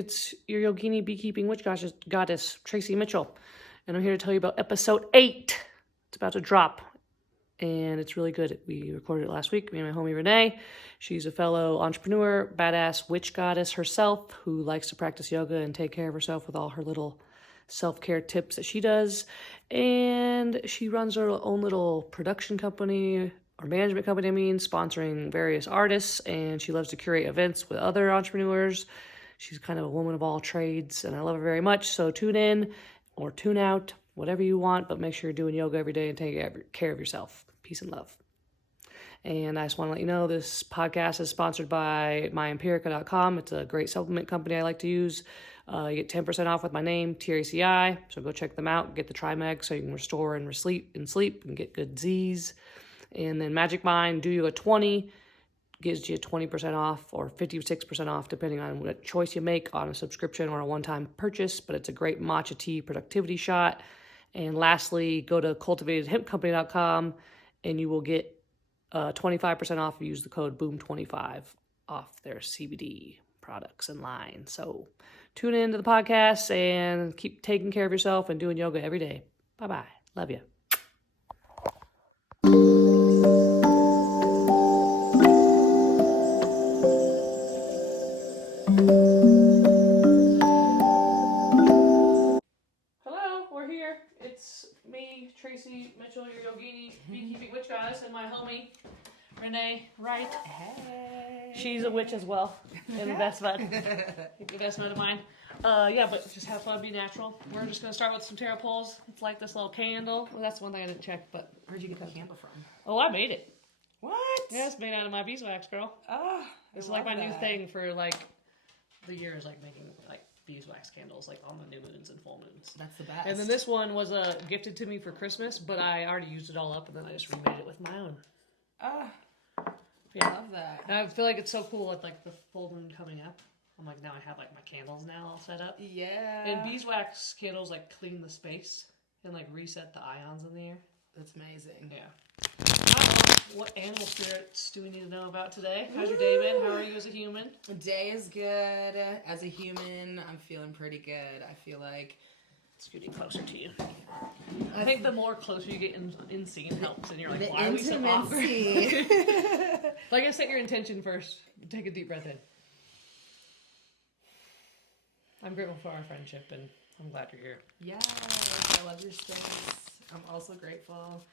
It's your yogini beekeeping witch goddess, Tracy Mitchell. And I'm here to tell you about episode 8. It's about to drop, and it's really good. We recorded it last week, me and my homie Renee. She's a fellow entrepreneur, badass witch goddess herself who likes to practice yoga and take care of herself with all her little self-care tips that she does. And she runs her own little production company, or management company, sponsoring various artists, and she loves to curate events with other entrepreneurs. She's kind of a woman of all trades, and I love her very much. So tune in or tune out, whatever you want, but make sure you're doing yoga every day and taking care of yourself. Peace and love. And I just want to let you know this podcast is sponsored by myempirica.com. It's a great supplement company I like to use. You get 10% off with my name, TRACI. So go check them out. Get the Trimeg so you can restore and sleep and get good Z's. And then Magic Mind, do you a 20, gives you 20% off or 56% off, depending on what choice you make on a subscription or a one-time purchase. But it's a great matcha tea productivity shot. And lastly, go to cultivatedhempcompany.com and you will get 25% off if you use the code BOOM25 off their CBD products and line. So tune in to the podcast and keep taking care of yourself and doing yoga every day. Bye-bye. Love you. Hello, we're here. It's me, Tracy Mitchell, your yogini, beekeeping witch goddess, and my homie, Renee Wright. Hey. She's a witch as well, and the best bud. The best bud of mine. But just have fun, be natural. We're just going to start with some tarot pulls. It's like this little candle. Well, that's one thing I didn't check, but Where'd you get that candle from? oh, I made it. What? Yeah, it's made out of my beeswax, girl. Oh, It's like my new thing for like the years, like making like beeswax candles, like on the new moons and full moons. That's the best. And then this one was gifted to me for Christmas, but I already used it all up, and then I just remade it with my own. Oh, Yeah. I love that. And I feel like it's so cool with like the full moon coming up. I'm like, now I have like my candles now all set up. Yeah. And beeswax candles like clean the space and like reset the ions in the air. That's amazing. Yeah. What animal spirits do we need to know about today? How's your day been? How are you as a human? Day is good. As a human, I'm feeling pretty good. I feel like It's getting closer to you. I think the more closer you get in scene helps, and you're like, the why are we so awkward? intimacy. Like, I set your intention first. Take a deep breath in. I'm grateful for our friendship, and I'm glad you're here. Yes, I love your space. I'm also grateful.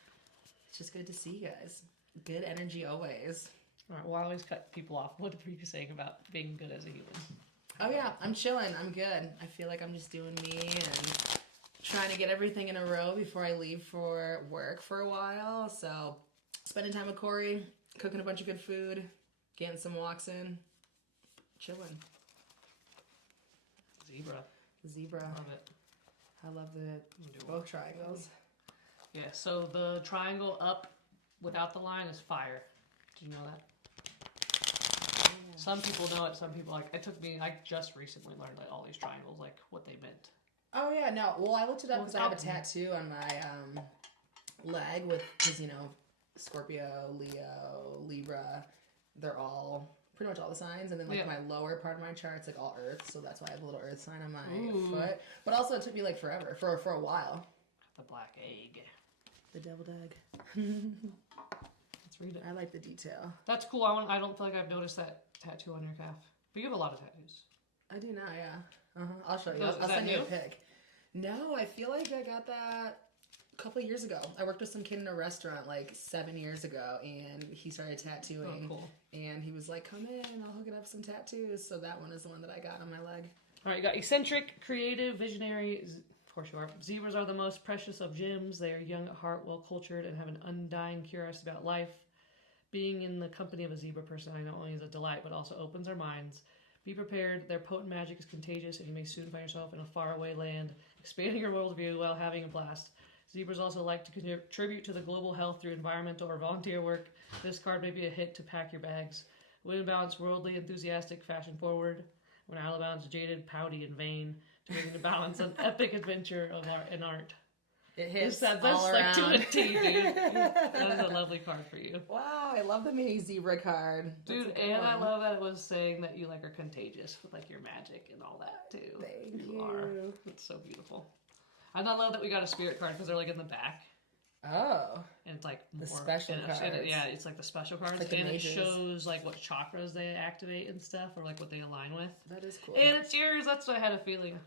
It's just good to see you guys. Good energy always. All right, well, I always cut people off. What were you saying about being good as a human? Oh yeah, I'm chilling. I'm good. I feel like I'm just doing me and trying to get everything in a row before I leave for work for a while. So spending time with Corey, cooking a bunch of good food, getting some walks in, chilling. Zebra. Love it. I love both triangles. Yeah, so the triangle up without the line is fire. Do you know that? Some people know it, some people I just recently learned like all these triangles, like what they meant. Oh yeah, no. Well, I looked it up because I have a tattoo on my leg with, because Scorpio, Leo, Libra, they're all pretty much all the signs, and then like my lower part of my chart's like all Earth, so that's why I have a little Earth sign on my foot. But also it took me like forever, for a while. The black egg. The deviled egg. Let's read it. I like the detail. That's cool. I don't feel like I've noticed that tattoo on your calf. But you have a lot of tattoos. I do now, yeah. I'll show you. So, I'll send you a pic. No, I feel like I got that a couple of years ago. I worked with some kid in a restaurant like 7 years ago, and he started tattooing. Oh, cool. And he was like, come in, I'll hook it up some tattoos. So that one is the one that I got on my leg. All right, you got eccentric, creative, visionary. Of course you are. Zebras are the most precious of gems. They are young at heart, well-cultured, and have an undying curiosity about life. Being in the company of a zebra person not only is a delight, but also opens our minds. Be prepared. Their potent magic is contagious, and you may soon find yourself in a faraway land, expanding your worldview while having a blast. Zebras also like to contribute to the global health through environmental or volunteer work. This card may be a hit to pack your bags. When in balance, worldly, enthusiastic, fashion-forward. When out of balance, jaded, pouty, and vain. To bring into balance an epic adventure of art and art. It hits That's all like to a around. T, dude. That is a lovely card for you. Wow, I love the mini zebra card. Dude, and I love that it was saying that you like are contagious with like your magic and all that too. Thank you. Are. It's so beautiful. And I love that we got a spirit card because they're like in the back. Oh. And it's like the more, special cards. Yeah, it's like the special cards. Like and it shows like what chakras they activate and stuff, or like what they align with. That is cool. And it's yours. That's what I had a feeling.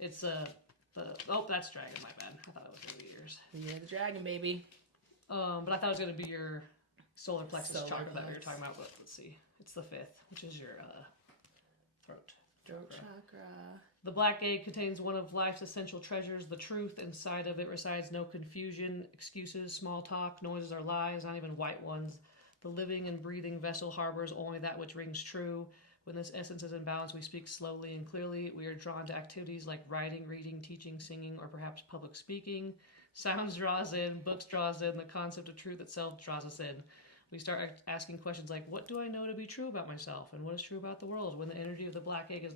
It's oh, that's dragon. My bad. I thought it was gonna be yours. You're the dragon, baby. But I thought it was gonna be your solar plexus Solar chakra that we were plex. talking about. But let's see. It's the 5th, which is your throat. Throat chakra. The black egg contains one of life's essential treasures, the truth. Inside of it resides no confusion, excuses, small talk, noises, or lies, not even white ones. The living and breathing vessel harbors only that which rings true. When this essence is in balance, we speak slowly and clearly. We are drawn to activities like writing, reading, teaching, singing, or perhaps public speaking. Sounds draws in, books draws in, the concept of truth itself draws us in. We start asking questions like, what do I know to be true about myself? And what is true about the world? When the energy of the black egg is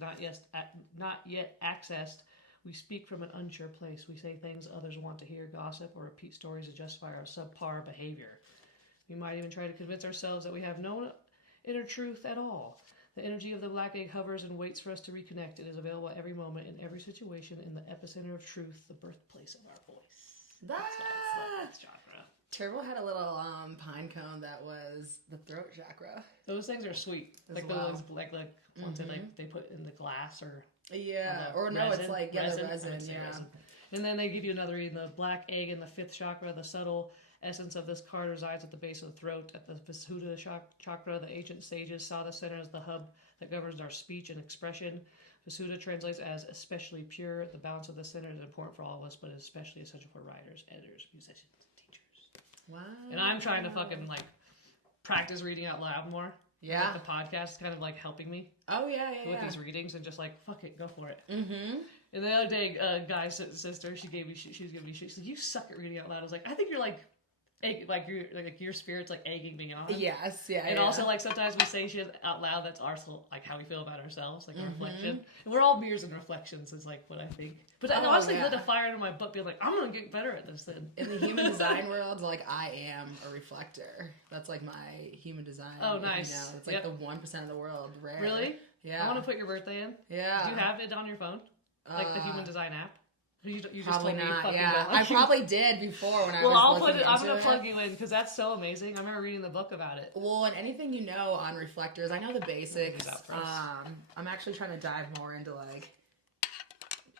not yet accessed, we speak from an unsure place. We say things others want to hear, gossip, or repeat stories to justify our subpar behavior. We might even try to convince ourselves that we have no inner truth at all. The energy of the black egg hovers and waits for us to reconnect. It is available at every moment, in every situation, in the epicenter of truth, the birthplace of our voice. That's why it's the chakra. Turbo had a little pine cone that was the throat chakra. Those things are sweet. Like those like ones that like they put in the glass or or no, resin, it's like the resin, resin. And then they give you another reading. The black egg in the 5th chakra, the subtle essence of this card resides at the base of the throat. At the Visuddha chakra, the ancient sages saw the center as the hub that governs our speech and expression. Visuddha translates as especially pure. The balance of the center is important for all of us, but is especially essential for writers, editors, musicians, and teachers. Wow. And I'm trying to fucking like practice reading out loud more. Yeah. Like the podcast is kind of like helping me. Oh yeah, with these readings and just like fuck it, go for it. Mm-hmm. And the other day, guy's sister, she was giving me shit. She's like, "You suck at reading out loud." I was like, "I think you're like your spirit's like egging me on." Yes, yeah. And also like sometimes we say shit out loud that's also like how we feel about ourselves, like a reflection. And we're all mirrors and reflections is like what I think. But I honestly lit a fire under my butt, being like, I'm gonna get better at this then. In the human design world, like I am a reflector. That's like my human design. Oh, nice. You know? It's like the 1% of the world. Rare. Really? Yeah. I want to put your birthday in. Yeah. Do you have it on your phone? Like the human design app? You just probably told me not. fucking Yeah, I probably did before when I was. Well, I'll put it. I'm into gonna it. plug you in because that's so amazing. I remember reading the book about it. Well, and anything you know on reflectors, I know the basics. That for us. I'm actually trying to dive more into like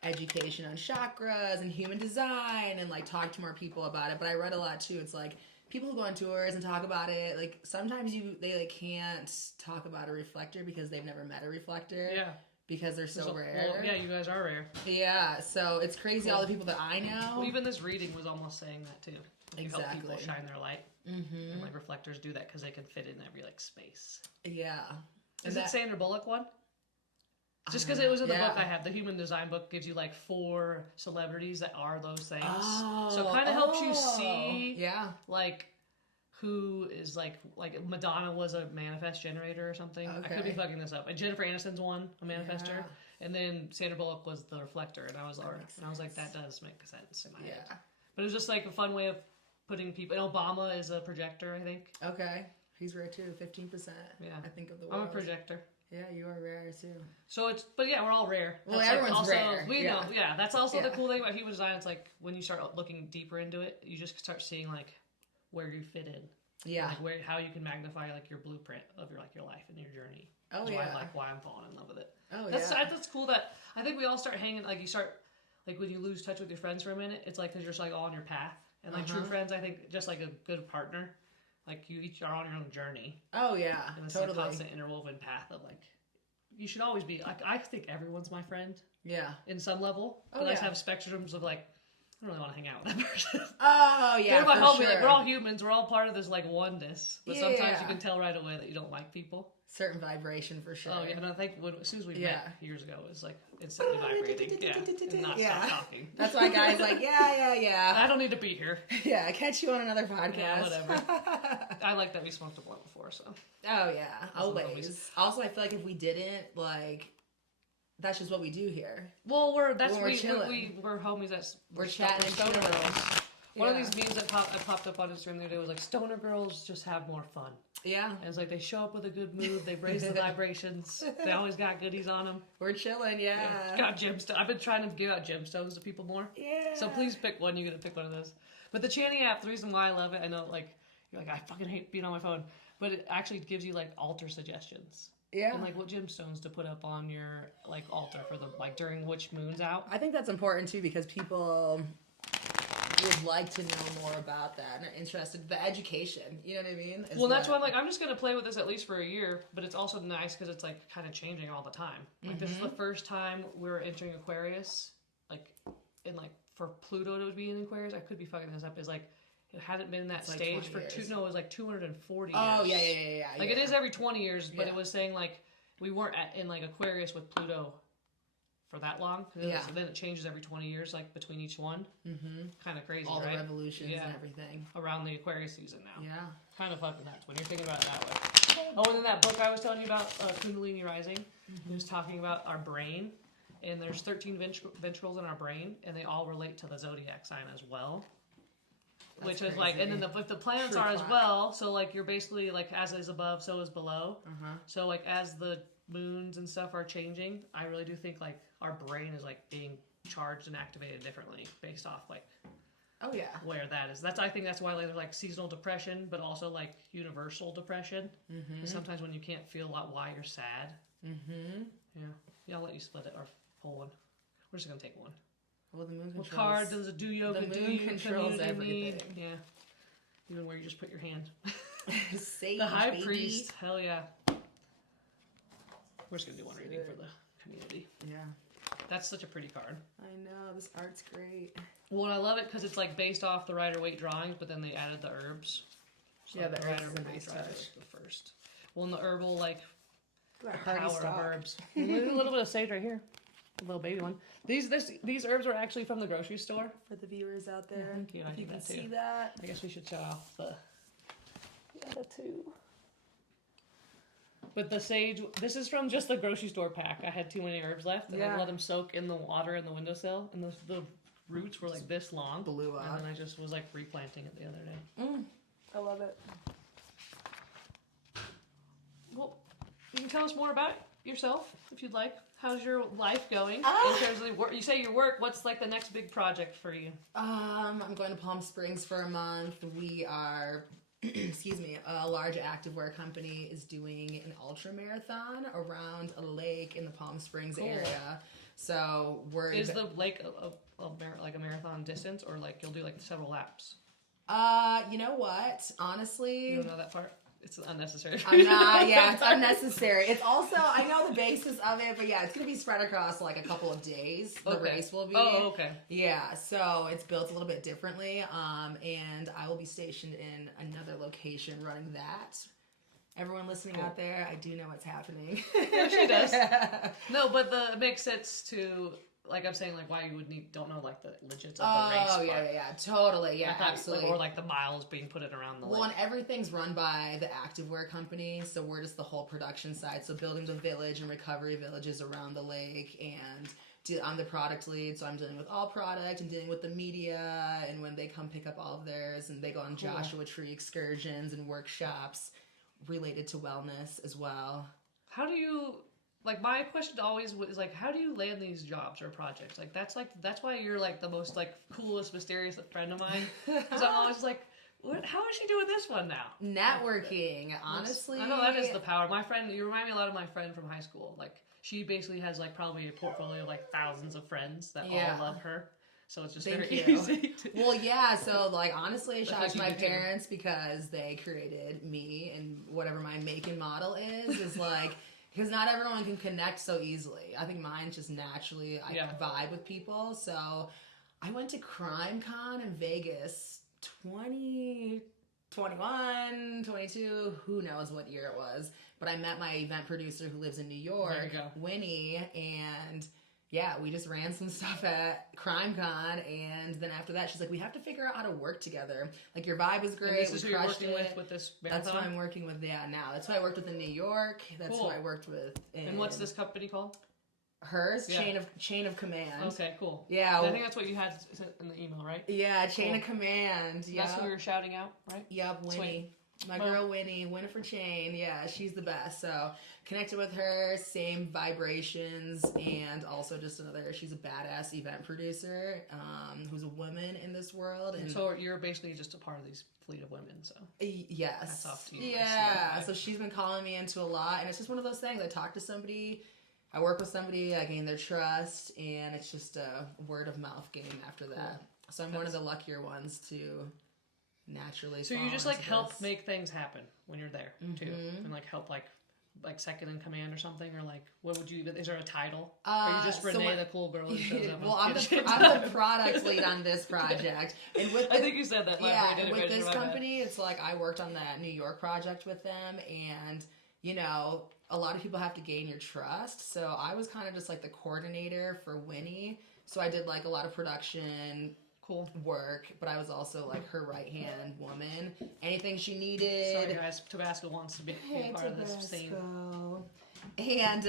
education on chakras and human design and like talk to more people about it. But I read a lot too. It's like people who go on tours and talk about it. Like sometimes they like can't talk about a reflector because they've never met a reflector. Yeah. Because they're so rare. Well, yeah, you guys are rare. Yeah, so it's crazy all the people that I know. Well, even this reading was almost saying that too. Like Exactly. Help people shine their light. Mm-hmm. And like reflectors do that because they can fit in every like space. Yeah. Is it Sandra Bullock one? Just because it was in the book I have, the Human Design book gives you like 4 celebrities that are those things. Oh, so it kind of helps you see like who is like Madonna was a manifest generator or something. Okay. I could be fucking this up. And Jennifer Aniston's one, a manifester. And then Sandra Bullock was the reflector. And I was like, that does make sense in my head. But it was just like a fun way of putting people. And Obama is a projector, I think. Okay. He's rare too, 15%. Yeah. I think of the world. I'm a projector. Yeah, you are rare too. So but yeah, we're all rare. Well, That's everyone's also, rare. We know, that's also the Yeah. cool thing about human design. It's like when you start looking deeper into it, you just start seeing like where you fit in. Yeah. Like how you can magnify like your blueprint of your life and your journey. Oh, That's yeah. why I'm falling in love with it. Oh, That's cool that I think we all start hanging, like you start, like when you lose touch with your friends for a minute, it's like because you're just like all on your path. And like true friends, I think just like a good partner, like you each are on your own journey. Oh, yeah. And it's totally. a constant interwoven path of like, you should always be, like, I think everyone's my friend. Yeah. In some level. But I just have spectrums of like, I don't really want to hang out with that person. Oh, yeah, They're my for homie. sure. Like, we're all humans. We're all part of this like oneness. But sometimes you can tell right away that you don't like people. Certain vibration for sure. Oh, yeah. And I think as soon as we met years ago, it was like instantly vibrating. Yeah. And not stop talking. That's why guys like, yeah. I don't need to be here. Yeah, catch you on another podcast. Yeah, whatever. I like that we smoked a blunt before, so. Oh, yeah. Always. Also, I feel like if we didn't, like, that's just what we do here. Well, we're chilling. we're homies. We're chatting and stoner chilling. girls. One of these memes that popped up on Instagram the other day was like, stoner girls just have more fun. Yeah. And it's like they show up with a good mood, they raise the vibrations, they always got goodies on them. We're chilling, yeah. Got gemstones. I've been trying to give out gemstones to people more. Yeah. So please pick one. You're gonna pick one of those. But the Channy app, the reason why I love it, I know like you're like I fucking hate being on my phone, but it actually gives you like altar suggestions. Yeah. And like what gemstones to put up on your like altar for the like during which moon's out. I think that's important too because people would like to know more about that and are interested. The education, you know what I mean? Well, that's why I'm like, I'm just going to play with this at least for a year, but it's also nice because it's like kind of changing all the time. Like this is the first time we're entering Aquarius, like in like for Pluto to be in Aquarius, I could be fucking this up, is like it hadn't been in that stage for it was like 240 years. Oh, yeah. Like it is every 20 years, but it was saying like we weren't in like Aquarius with Pluto for that long. Yeah. So then it changes every 20 years, like between each one. Mm-hmm. Kind of crazy, all right? the revolutions and everything. Around the Aquarius season now. Yeah. Kind of fucking nuts when you're thinking about it that way. Oh, and then that book I was telling you about, Kundalini Rising, it was talking about our brain. And there's 13 ventricles in our brain, and they all relate to the zodiac sign as well. That's which crazy. Is like, and then if the planets are as well, so like you're basically like as is above, so is below. So like as the moons and stuff are changing, I really do think like our brain is like being charged and activated differently based off like where that is. I think that's why like there's like seasonal depression, but also like universal depression. Sometimes when you can't feel why you're sad. I'll let you split it or pull one. We're just gonna take one. Well, the moon controls. What card does it do yoga? The moon controls everything. Yeah. Even where you just put your hand. Sage, the High baby. Priest. Hell yeah. We're just gonna do one reading for the community. Yeah. That's such a pretty card. I know, this art's great. Well, I love it because it's like based off the Rider-Waite drawings, but then they added the herbs. So yeah, like the herbs is a nice touch. The first. Well, in the herbal, like, power of herbs. A little bit of sage right here. A little baby one. These herbs are actually from the grocery store. For the viewers out there, thank you. If you can see that. I guess we should show off the other two. But the sage, this is from just the grocery store pack. I had too many herbs left, and I let them soak in the water in the windowsill, and the roots were like this long. Blew up. And then I just was like replanting it the other day. I love it. Well, you can tell us more about yourself if you'd like. How's your life going in terms of work? You say your work. What's like the next big project for you? I'm going to Palm Springs for a month. We are, excuse me, a large activewear company is doing an ultra marathon around a lake in the Palm Springs area. So is the lake like a marathon distance, or like you'll do like several laps? You know what? Honestly, you don't know that part. It's unnecessary. I'm not. Yeah, it's unnecessary. It's also, I know the basis of it, but yeah, it's gonna be spread across like a couple of days. The race will be. Oh, okay. Yeah, so it's built a little bit differently. And I will be stationed in another location running that. Everyone listening out there, I do know what's happening. Yeah, she does. No, but it makes sense to, like I'm saying, like why you would don't know like the legits of the race. Oh yeah, totally, yeah, absolutely. Or like the miles being put in around the lake. Well, and everything's run by the activewear company, so we're just the whole production side. So building the village and recovery villages around the lake, and I'm the product lead, so I'm dealing with all product and dealing with the media, and when they come pick up all of theirs, and they go on Joshua Tree excursions and workshops related to wellness as well. How do you, like, my question always was like, how do you land these jobs or projects? Like that's why you're like the most like coolest, mysterious friend of mine. Because I'm always like, how is she doing this one now? Networking, honestly. I know that is the power. My friend, you remind me a lot of my friend from high school. Like, she basically has like probably a portfolio of like thousands of friends that all love her. So it's just very easy. Well, yeah. So, like, honestly, shout out to my parents because they created me, and whatever my make and model is like, because not everyone can connect so easily. I think mine just naturally, I vibe with people. So, I went to Crime Con in Vegas 2021, 22, who knows what year it was. But I met my event producer who lives in New York, Winnie, and yeah, we just ran some stuff at CrimeCon, and then after that, she's like, we have to figure out how to work together. Like, your vibe is great. And this is who you're working with this marathon? That's who I'm working with, now. That's who I worked with in New York. That's who I worked with in... And what's this company called? Hers, Yeah. chain of command. Okay, cool. Yeah. I think that's what you had in the email, right? Yeah, chain of command. Yeah. That's who we were shouting out, right? Yep, Winnie. Sweet. My girl Winnie, Winifred Chain. Yeah, she's the best. So connected with her, same vibrations, and also just she's a badass event producer who's a woman in this world. And so you're basically just a part of these fleet of women, so. Yes. That's off to you. Yeah, so she's been calling me into a lot, and it's just one of those things. I talk to somebody, I work with somebody, I gain their trust, and it's just a word of mouth game after that. So I'm one of the luckier ones to naturally. So you just like help make things happen when you're there too, and like help like second in command or something, or like what would you even? Is there a title? Or are you just Renee, the cool girl who shows up? Well, I'm the product lead on this project, and with I think you said that. Yeah, with this company, it's like I worked on that New York project with them, and a lot of people have to gain your trust. So I was kind of just like the coordinator for Winnie. So I did like a lot of production. Cool work, but I was also like her right hand woman. Anything she needed. Sorry guys, Tabasco wants to be a part of this scene. And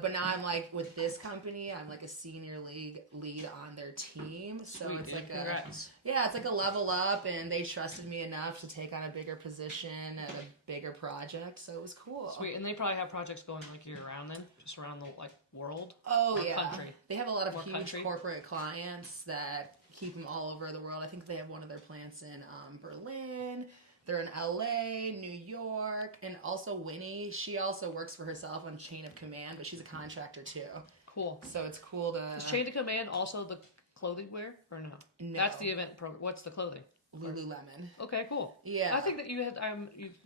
but now I'm like with this company, I'm like a senior lead on their team. So Sweet, it's like congrats. It's like a level up, and they trusted me enough to take on a bigger position and a bigger project. So it was cool. Sweet, and they probably have projects going like year round then, just around the like world. Oh yeah, country. They have a lot of huge corporate clients that keep them all over the world. I think they have one of their plants in Berlin. They're in LA, New York, and also Winnie. She also works for herself on Chain of Command, but she's a contractor too. Cool. So it's cool to. Is Chain of Command also the clothing wear or no? No. That's the event program. What's the clothing? Lululemon. Okay, cool. Yeah. I think that you had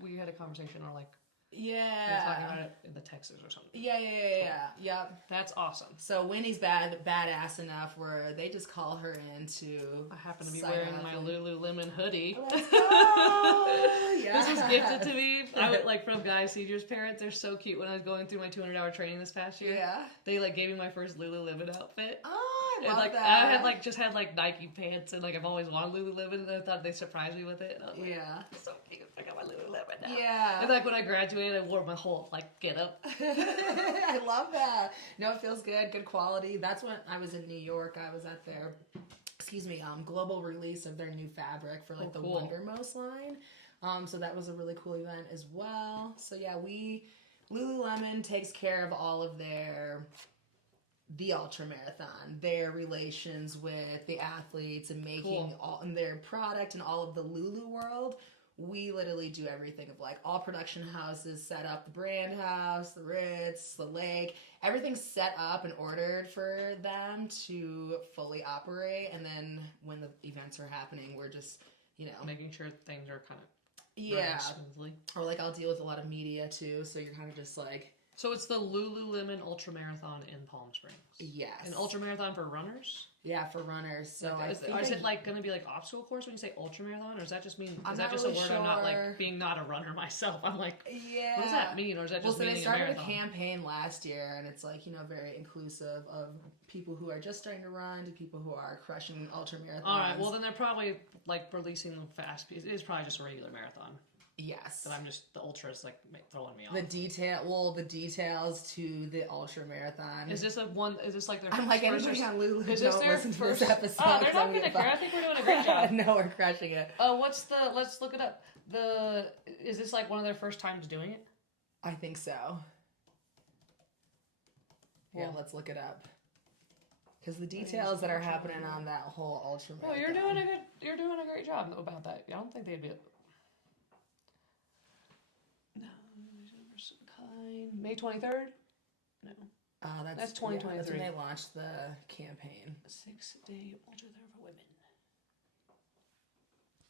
we had a conversation or like. Yeah. We were talking about it in the Texas or something. Yeah. Yep. That's awesome. So Winnie's badass enough where they just call her in to. I happen to be wearing my Lululemon hoodie. Let's go! Yeah. This was gifted to me. From Guy Seeger's parents. They're so cute. When I was going through my 200-hour training this past year, they gave me my first Lululemon outfit. Oh, I love that. I had Nike pants, and I've always wanted Lululemon, and I thought they'd surprise me with it. And I was like, so cute. I got my Lululemon now. Yeah. And when I graduated, I wore my whole get up. I love that. No, it feels good. Good quality. That's when I was in New York. I was at their, global release of their new fabric for the Wondermost line. So that was a really cool event as well. So yeah, Lululemon takes care of all of the ultra marathon, their relations with the athletes and making all in their product and all of the Lulu world. We literally do everything of all production houses set up, the Brand House, the Ritz, the Lake, everything's set up and ordered for them to fully operate. And then when the events are happening, we're just, making sure things are kind of running smoothly. Or I'll deal with a lot of media too. So you're kind of just So it's the Lululemon Ultra Marathon in Palm Springs. Yes. An ultra marathon for runners? Yeah, for runners. So is it going to be obstacle course when you say ultra marathon, or does that just mean I'm a really word sure. I'm not being not a runner myself? I'm what does that mean, or is that just so meaning they started a campaign last year, and it's very inclusive of people who are just starting to run to people who are crushing ultra marathons. All right, well then they're probably releasing them fast. It is probably just a regular marathon. Yes. But the ultras throwing me off. The details to the ultra marathon. Is this their I'm anybody on Lulu, is this don't their listen to first this episode. Oh, they're not gonna care. I think we're doing a great job. No, we're crushing it. Let's look it up. Is this one of their first times doing it? I think so. Yeah, let's look it up. Because the details that are happening on that whole ultra marathon. Oh, you're doing a great job about that. I don't think they'd be. No, May 23rd? No. That's 2023. Yeah, that's when they launched the campaign. 6-day ultra there for women.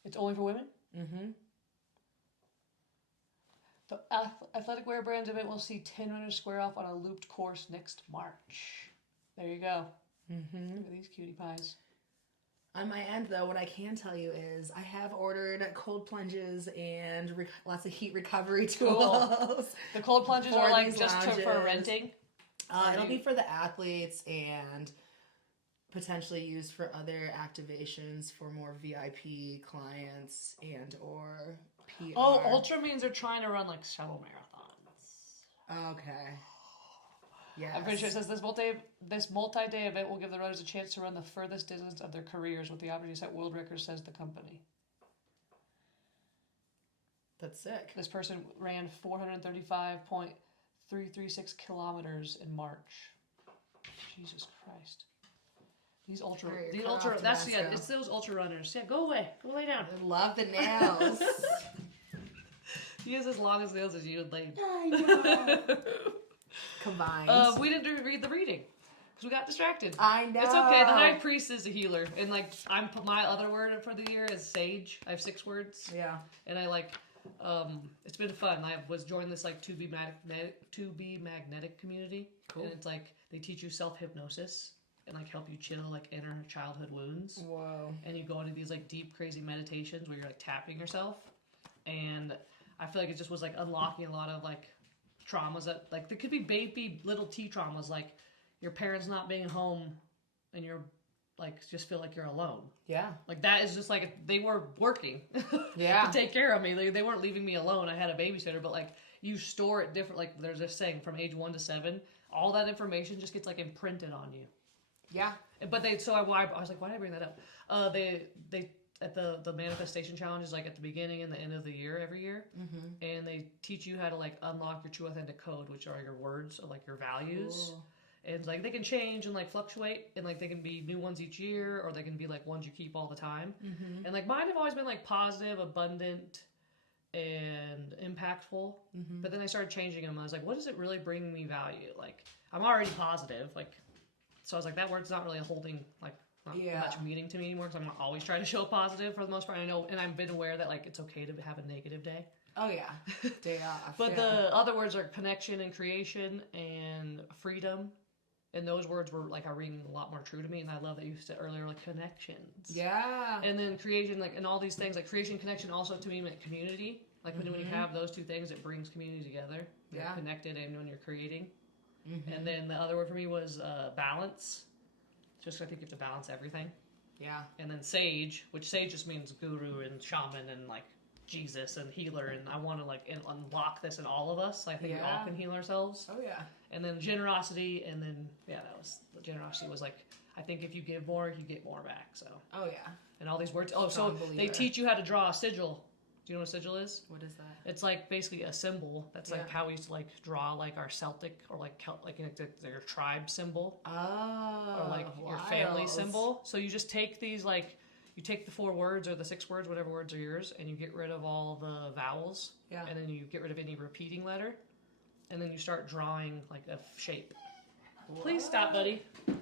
It's only for women? Mm-hmm. The athletic wear brands event will see 10 runners square off on a looped course next March. There you go. Mm-hmm. Look at these cutie pies. On my end, though, what I can tell you is I have ordered cold plunges and lots of heat recovery tools. Cool. The cold plunges are just for renting? It'll be for the athletes and potentially used for other activations for more VIP clients and or PR. Oh, ultra means they're trying to run shuttle marathons. Okay. Yes. I'm pretty sure it says this multi-day event will give the runners a chance to run the furthest distance of their careers with the opportunity to set world records, says the company. That's sick. This person ran 435.336 kilometers in March. Jesus Christ. It's those ultra runners. Yeah, go away. Go lay down. I love the nails. He has as long as nails as you and Lane. I know. Combined. We didn't read the reading because we got distracted. I know. It's okay. The high priest is a healer, and my other word for the year is sage. I have 6 words. Yeah. And I it's been fun. I was joined this to be magnetic community. Cool. And it's they teach you self-hypnosis and help you chill inner childhood wounds. Whoa. And you go into these deep crazy meditations where you're tapping yourself, and I feel it just was unlocking a lot of traumas that there could be baby little T traumas, your parents not being home and you're just feel you're alone. Yeah. That is just they were working to take care of me. They weren't leaving me alone. I had a babysitter, but you store it different. There's this saying from age 1 to 7, all that information just gets imprinted on you. Yeah. But I was why did I bring that up? They at the manifestation challenge is at the beginning and the end of the year every year. Mm-hmm. And they teach you how to unlock your true authentic code, which are your words or your values. Cool. And they can change and fluctuate, and they can be new ones each year, or they can be ones you keep all the time. Mm-hmm. And mine have always been positive, abundant, and impactful. Mm-hmm. But then I started changing them. I was what is it really bringing me value? I'm already positive. So I was that word's not really holding not much meaning to me anymore, because I'm not always trying to show positive for the most part. I know, and I've been aware that it's okay to have a negative day. Oh yeah, day off. But the other words are connection and creation and freedom. And those words were are ringing a lot more true to me, and I love that you said earlier connections. Yeah. And then creation, and all these things creation, connection, also to me meant community. Mm-hmm. when you have those two things, it brings community together. You're connected, and when you're creating. Mm-hmm. And then the other word for me was balance. Just I think you have to balance everything. Yeah. And then sage, which sage just means guru and shaman and Jesus and healer, and I want to unlock this in all of us. I think we all can heal ourselves. Oh yeah. And then generosity, and then generosity was I think if you give more, you get more back. So. Oh yeah. And all these words. Oh, so they teach you how to draw a sigil. Do you know what a sigil is? What is that? It's basically a symbol. That's how we used to draw our Celtic or your tribe symbol. Oh. Or your family symbol. So you just take these you take the 4 words or the 6 words, whatever words are yours, and you get rid of all the vowels. Yeah. And then you get rid of any repeating letter. And then you start drawing a shape. What? Please stop, buddy. Go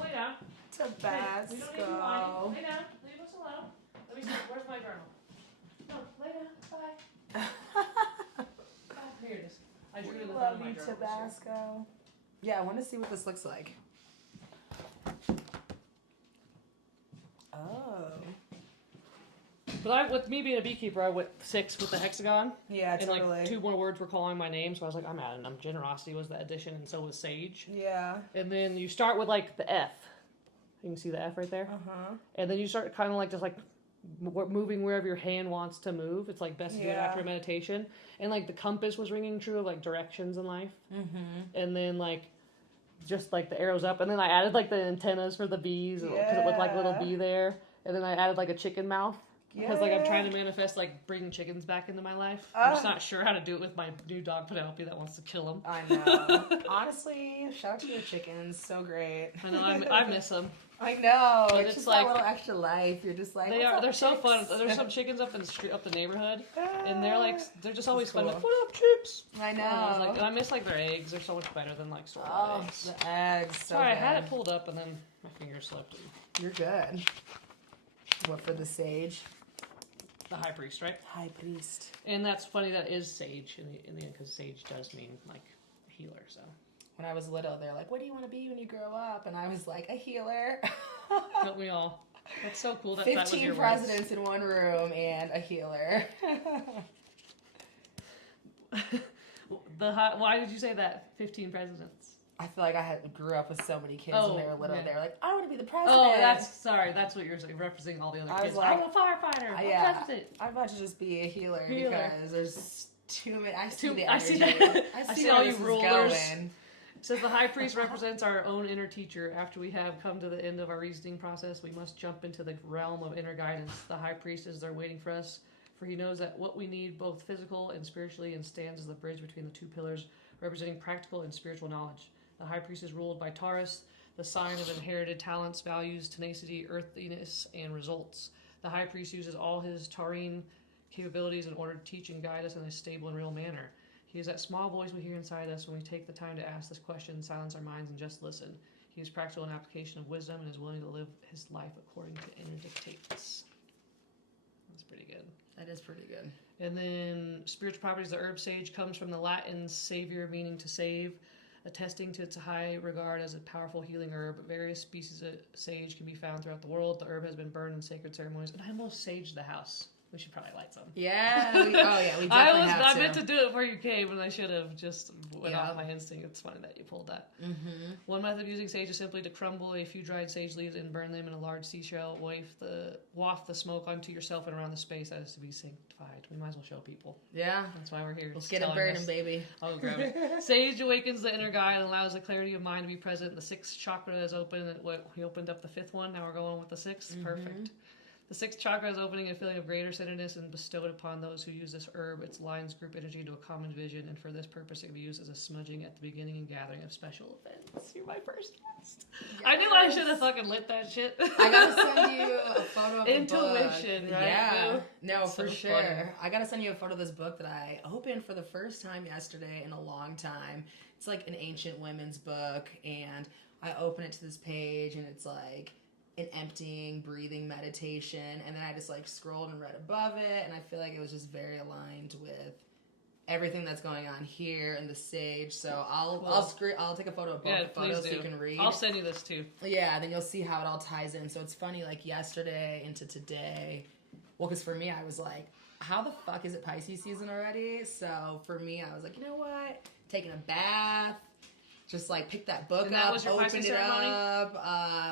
lay down. Tabasco. Hey, we don't need you whining. Lay down. Leave us alone. Let me see. Where's my journal? No, lay down. Bye. Here it is. I drew in the front of my journal. Tabasco. Yeah, I want to see what this looks like. Oh. But with me being a beekeeper, I went 6 with the hexagon. Yeah, totally. And 2 more words were calling my name, so I was I'm adding them. Generosity was the addition, and so was sage. Yeah. And then you start with the F. You can see the F right there. Uh-huh. And then you start kind of just moving wherever your hand wants to move. It's best to do it after a meditation. And the compass was ringing true of directions in life. Mm-hmm. And then just the arrows up, and then I added the antennas for the bees because it looked like a little bee there, and then I added a chicken mouth because I'm trying to manifest bringing chickens back into my life. I'm just not sure how to do it with my new dog Penelope that wants to kill them. I know. Honestly, shout out to your chickens, so great. I know, I miss them. I know. But it's just that little extra life. You're just they're so fun. There's some chickens up in the street, up the neighborhood, and they're just always fun. What up, chicks? I know. And I miss their eggs. They're so much better than store eggs. The eggs. So sorry, I had it pulled up and then my finger slipped. You're good. What for the sage? The high priest, right? High priest. And that's funny. That is sage in the end, because sage does mean healer. So. When I was little, they're what do you want to be when you grow up? And I was a healer. Don't we all? That's so cool. That 15 that was your presidents in one room and a healer. Why did you say that? 15 presidents. I feel I grew up with so many kids when they were little. Yeah. They were I want to be the president. Oh, that's what you're saying, referencing all the other kids. I'm a firefighter. I'm president. I'm about to just be a healer. Because there's too many. I see the energy. I see all you rulers. Going. It says the high priest represents our own inner teacher. After we have come to the end of our reasoning process, we must jump into the realm of inner guidance. The high priest is there waiting for us, for he knows that what we need both physical and spiritually, and stands as the bridge between the two pillars, representing practical and spiritual knowledge. The high priest is ruled by Taurus, the sign of inherited talents, values, tenacity, earthiness, and results. The high priest uses all his taurine capabilities in order to teach and guide us in a stable and real manner. He is that small voice we hear inside us when we take the time to ask this question, silence our minds, and just listen. He is practical in application of wisdom and is willing to live his life according to inner dictates. That's pretty good. That is pretty good. And then spiritual properties, the herb sage comes from the Latin savior, meaning to save, attesting to its high regard as a powerful healing herb. Various species of sage can be found throughout the world. The herb has been burned in sacred ceremonies. And I almost saged the house. We should probably light some. Yeah. We definitely have to. I meant to do it before you came, and I should have just went off my instinct. It's funny that you pulled that. Mm-hmm. One method of using sage is simply to crumble a few dried sage leaves and burn them in a large seashell. Waft the smoke onto yourself and around the space that is to be sanctified. We might as well show people. Yeah. That's why we're here. Let's get it burning, baby. I'll grab it. Sage awakens the inner guide and allows the clarity of mind to be present. The sixth chakra is open. We opened up the fifth one. Now we're going with the sixth. Mm-hmm. Perfect. The sixth chakra is opening a feeling of greater centeredness and bestowed upon those who use this herb. Its lines group energy into a common vision, and for this purpose it can be used as a smudging at the beginning and gathering of special events. You're my first guest. Yes. I knew I should have fucking lit that shit. I gotta send you a photo of Intuition, the book. Right? Yeah. No, so for sure. Funny. I gotta send you a photo of this book that I opened for the first time yesterday in a long time. It's like an ancient women's book, and I open it to this page, and it's like an emptying, breathing meditation, and then I just like scrolled and read above it, and I feel like it was just very aligned with everything that's going on here in the sage. So I'll take a photo of both photos so you can read. I'll send you this too. Yeah, then you'll see how it all ties in. So it's funny, like yesterday into today. Well, because for me, I was like, how the fuck is it Pisces season already? So for me, I was like, you know what? Taking a bath. Just like pick that book up, open it up.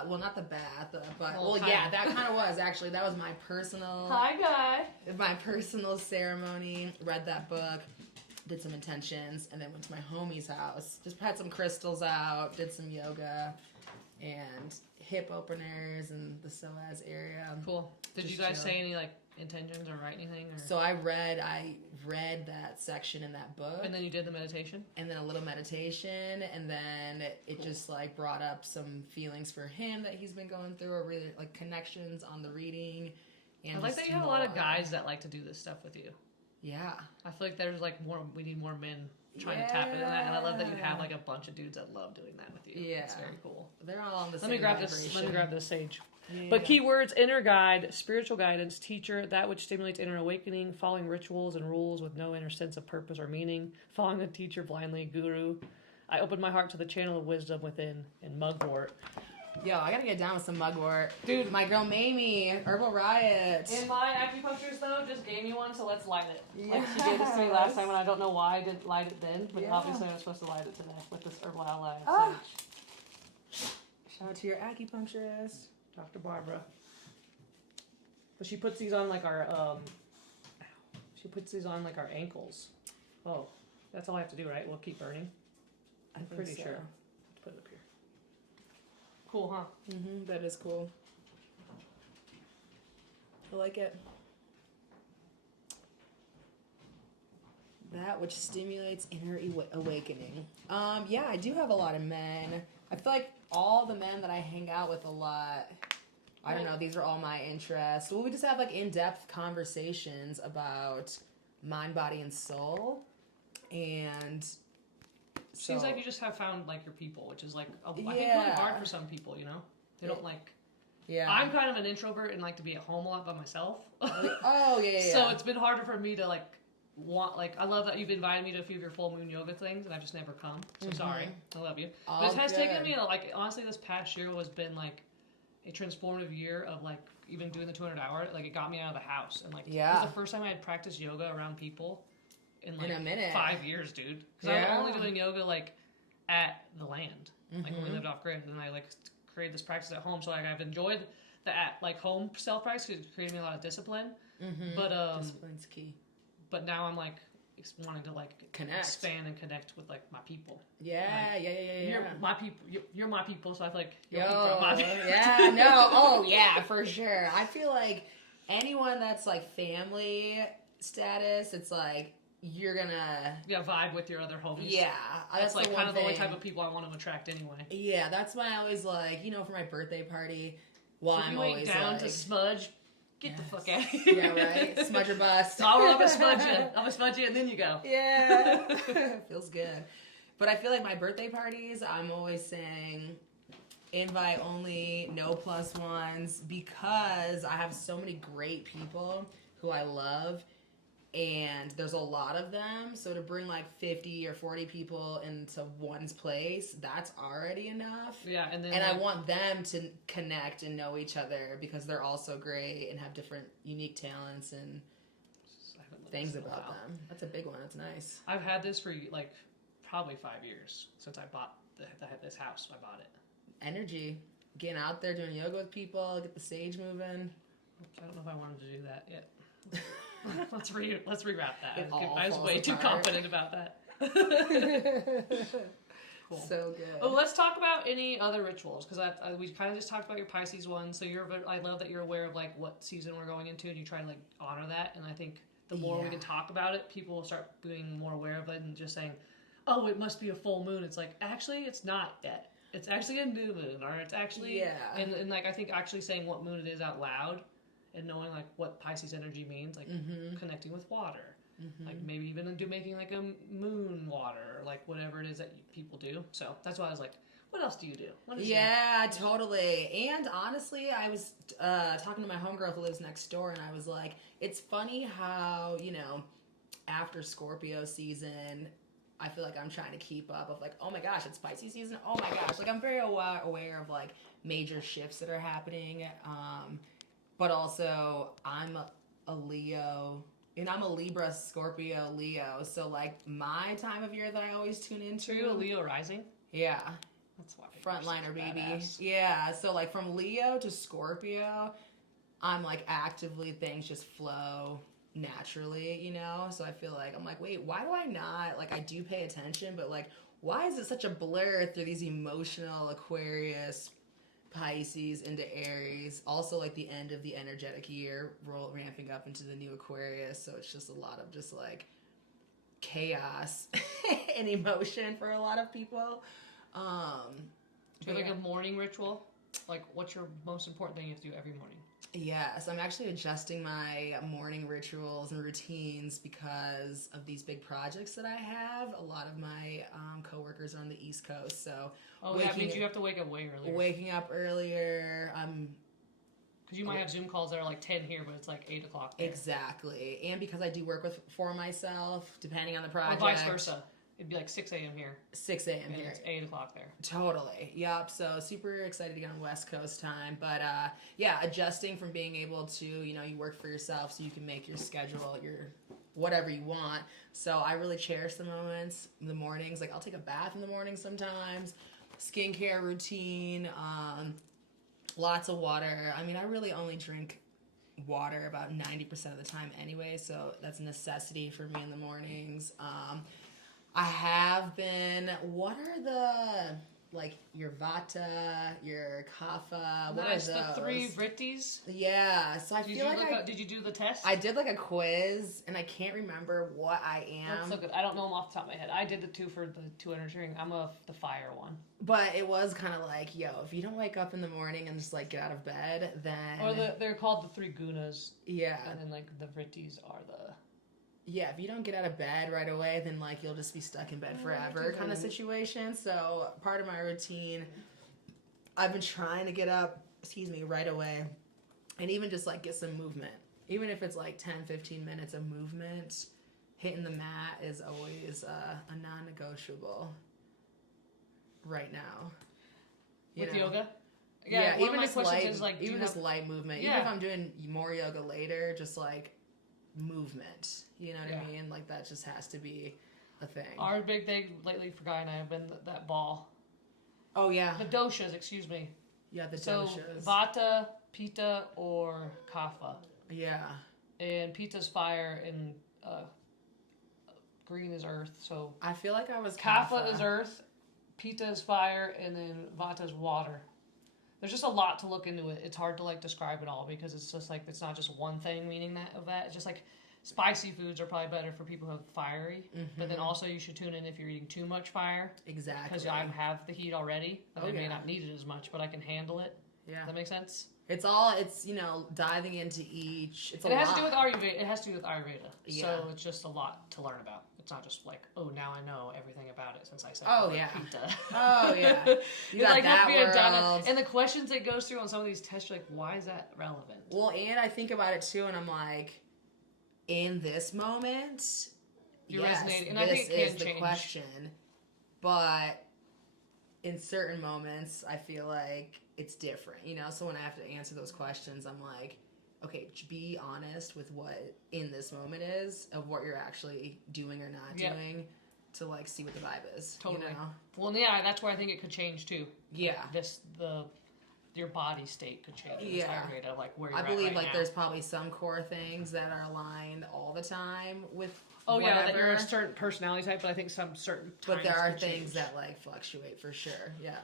Well, not the bath, but yeah, that kind of was actually. That was my personal. Hi, guy. My personal ceremony. Read that book, did some intentions, and then went to my homie's house. Just had some crystals out, did some yoga, and hip openers in the psoas area. Cool. Did you guys say any like intentions or write anything? Or? So I read that section in that book, and then you did the meditation, and then a little meditation, and then it just like brought up some feelings for him that he's been going through, or really like connections on the reading. And I like that you have a lot of guys that like to do this stuff with you. Yeah, I feel like there's like we need more men trying to tap into that, and I love that you have like a bunch of dudes that love doing that with you. Yeah, it's very cool. They're all on the same. Let me grab this sage. Yeah. But keywords: inner guide, spiritual guidance, teacher, that which stimulates inner awakening, following rituals and rules with no inner sense of purpose or meaning, following the teacher blindly, guru. I opened my heart to the channel of wisdom within, and mugwort. Yo, I gotta get down with some mugwort. Dude, my girl Mamie, Herbal Riot. And my acupuncturist, though, just gave me one, so let's light it. Yes. Like, she gave this to me last time, and I don't know why I didn't light it then, but obviously I was supposed to light it today with this Herbal Ally sage. Shout out to your acupuncturist. Dr. Barbara. But she puts these on like our ankles. Oh, that's all I have to do, right? We'll keep burning. I'm pretty sure. Let's put it up here. Cool, huh? Mm-hmm. That is cool. I like it. That which stimulates inner awakening. Yeah, I do have a lot of men. I feel like all the men that I hang out with a lot, I don't know, these are all my interests. Well, we just have like in-depth conversations about mind, body, and soul. And seems like you just have found like your people, which is like I think really hard for some people, you know? They don't like. Yeah. I'm kind of an introvert and like to be at home a lot by myself. So it's been harder for me to like I love that you've invited me to a few of your full moon yoga things, and I've just never come. So sorry. I love you. But it has taken me like honestly, this past year has been like a transformative year of like even doing the 200-hour. Like it got me out of the house, and like it was the first time I had practiced yoga around people in like a minute. 5 years, dude. Because I'm only doing yoga like at the land, like when we lived off grid, and I like created this practice at home. So like I've enjoyed the like home self practice because it created me a lot of discipline. But discipline's key. But now I'm like wanting to like connect, expand and connect with like my people. Yeah, like, yeah. You're my people. You're my people. So I feel like you're my people. Yeah, no, oh yeah, for sure. I feel like anyone that's like family status, it's like you're gonna vibe with your other homies. Yeah, that's like kind of the only type of people I want to attract anyway. Yeah, that's why I always like for my birthday party. Well, so if I'm you always down like, to smudge. Get the fuck out of here. Yeah, right? Smudge or bust. I'm gonna smudge you. I'm gonna smudge you and then you go. Yeah. Feels good. But I feel like my birthday parties, I'm always saying invite only, no plus ones, because I have so many great people who I love, and there's a lot of them. So to bring like 50 or 40 people into one's place, that's already enough. Yeah, and then I want them to connect and know each other because they're all so great and have different unique talents and things about them. That's a big one. That's nice. I've had this for like probably 5 years since I bought this house. I bought it. Energy. Getting out there, doing yoga with people, get the sage moving. I don't know if I wanted to do that yet. Let's rewrap that. I was way too confident about that. Cool. So good. Oh, let's talk about any other rituals because we kind of just talked about your Pisces one. So I love that you're aware of like what season we're going into and you try to like honor that. And I think the more we can talk about it, people will start being more aware of it and just saying, "Oh, it must be a full moon." It's like actually, it's not yet. It's actually a new moon, or it's actually and like I think actually saying what moon it is out loud. And knowing like what Pisces energy means, like connecting with water, like maybe even making like a moon water, or like whatever it is that people do. So that's why I was like, what else do you do? Totally. And honestly, I was talking to my homegirl who lives next door, and I was like, it's funny how after Scorpio season, I feel like I'm trying to keep up of like, oh my gosh, it's Pisces season. Oh my gosh, like I'm very aware of like major shifts that are happening. But also, I'm a Leo, and I'm a Libra, Scorpio, Leo. So, like, my time of year that I always tune into. Are you a Leo rising? Yeah. That's why. Frontliner, baby. Badass. Yeah. So, like, from Leo to Scorpio, I'm, like, actively, things just flow naturally, So, I feel like, I'm like, wait, why do I not? Like, I do pay attention, but, like, why is it such a blur through these emotional Aquarius, Pisces into Aries, also like the end of the energetic year, ramping up into the new Aquarius, so it's just a lot of just like chaos and emotion for a lot of people. Do you have like a morning ritual? Like what's your most important thing you have to do every morning? Yes, I'm actually adjusting my morning rituals and routines because of these big projects that I have. A lot of my coworkers are on the East Coast, so that means you have to wake up way earlier. Waking up earlier. Because you might have Zoom calls that are like 10 here, but it's like 8 o'clock there. Exactly, and because I do work for myself, depending on the project. Or vice versa. It'd be like 6 a.m. here. 6 a.m. here. It's 8 o'clock there. Totally. Yep. So super excited to get on West Coast time. But adjusting from being able to, you work for yourself so you can make your schedule, your whatever you want. So I really cherish the moments, the mornings. Like I'll take a bath in the morning sometimes, skincare routine, lots of water. I mean, I really only drink water about 90% of the time anyway. So that's a necessity for me in the mornings. I have been. What are the your Vata, your Kapha? What are those? The 3 Vrittis. Yeah. So I feel like did you do the test? I did like a quiz, and I can't remember what I am. That's so good. I don't know them off the top of my head. I did the 2 for the 2 energy ring. I'm the fire one. But it was kind of like, if you don't wake up in the morning and just like get out of bed, then they're called the 3 gunas. Yeah. And then like the Vrittis are the. Yeah, if you don't get out of bed right away, then like you'll just be stuck in bed forever kind of situation. So part of my routine, I've been trying to get up, right away, and even just like get some movement. Even if it's like 10, 15 minutes of movement, hitting the mat is always a non-negotiable right now. With yoga? Yeah, even just light movement. Even if I'm doing more yoga later, just like movement, you know what I mean? Like that just has to be a thing. Our big thing lately for Guy and I have been that ball. Oh yeah. The doshas, excuse me. Yeah, the doshas. Vata, Pitta, or Kapha. Yeah. And Pitta's fire and green is earth. So I feel like I was Kapha is earth, Pitta is fire, and then Vata is water. There's just a lot to look into it. It's hard to like describe it all because it's just like it's not just one thing meaning that of that. It's just like spicy foods are probably better for people who have fiery, but then also you should tune in if you're eating too much fire. Exactly. Because I have the heat already, and I may not need it as much, but I can handle it. Yeah. Does that make sense? It's diving into each. It has to do with Ayurveda. It has to do with Ayurveda. Yeah. So it's just a lot to learn about. It's not just like, oh, now I know everything about it since I said Pitta. Oh, yeah. You got like that world. And the questions it goes through on some of these tests, you're like, why is that relevant? Well, and I think about it too, and I'm like, in this moment, You're yes, resonating. And this I think it is can the change. question. But in certain moments, I feel like it's different, So when I have to answer those questions, I'm like, okay, be honest with what in this moment is of what you're actually doing or not doing to like see what the vibe is. Totally. Well, yeah, that's where I think it could change too. Yeah. Like your body state could change. In this Ayurveda, like where you're I believe at right now. there's probably some core things that are aligned all the time with. Oh whatever. yeah, that you're a certain personality type, but I think some certain times but there are could things change. that like fluctuate for sure. Yeah.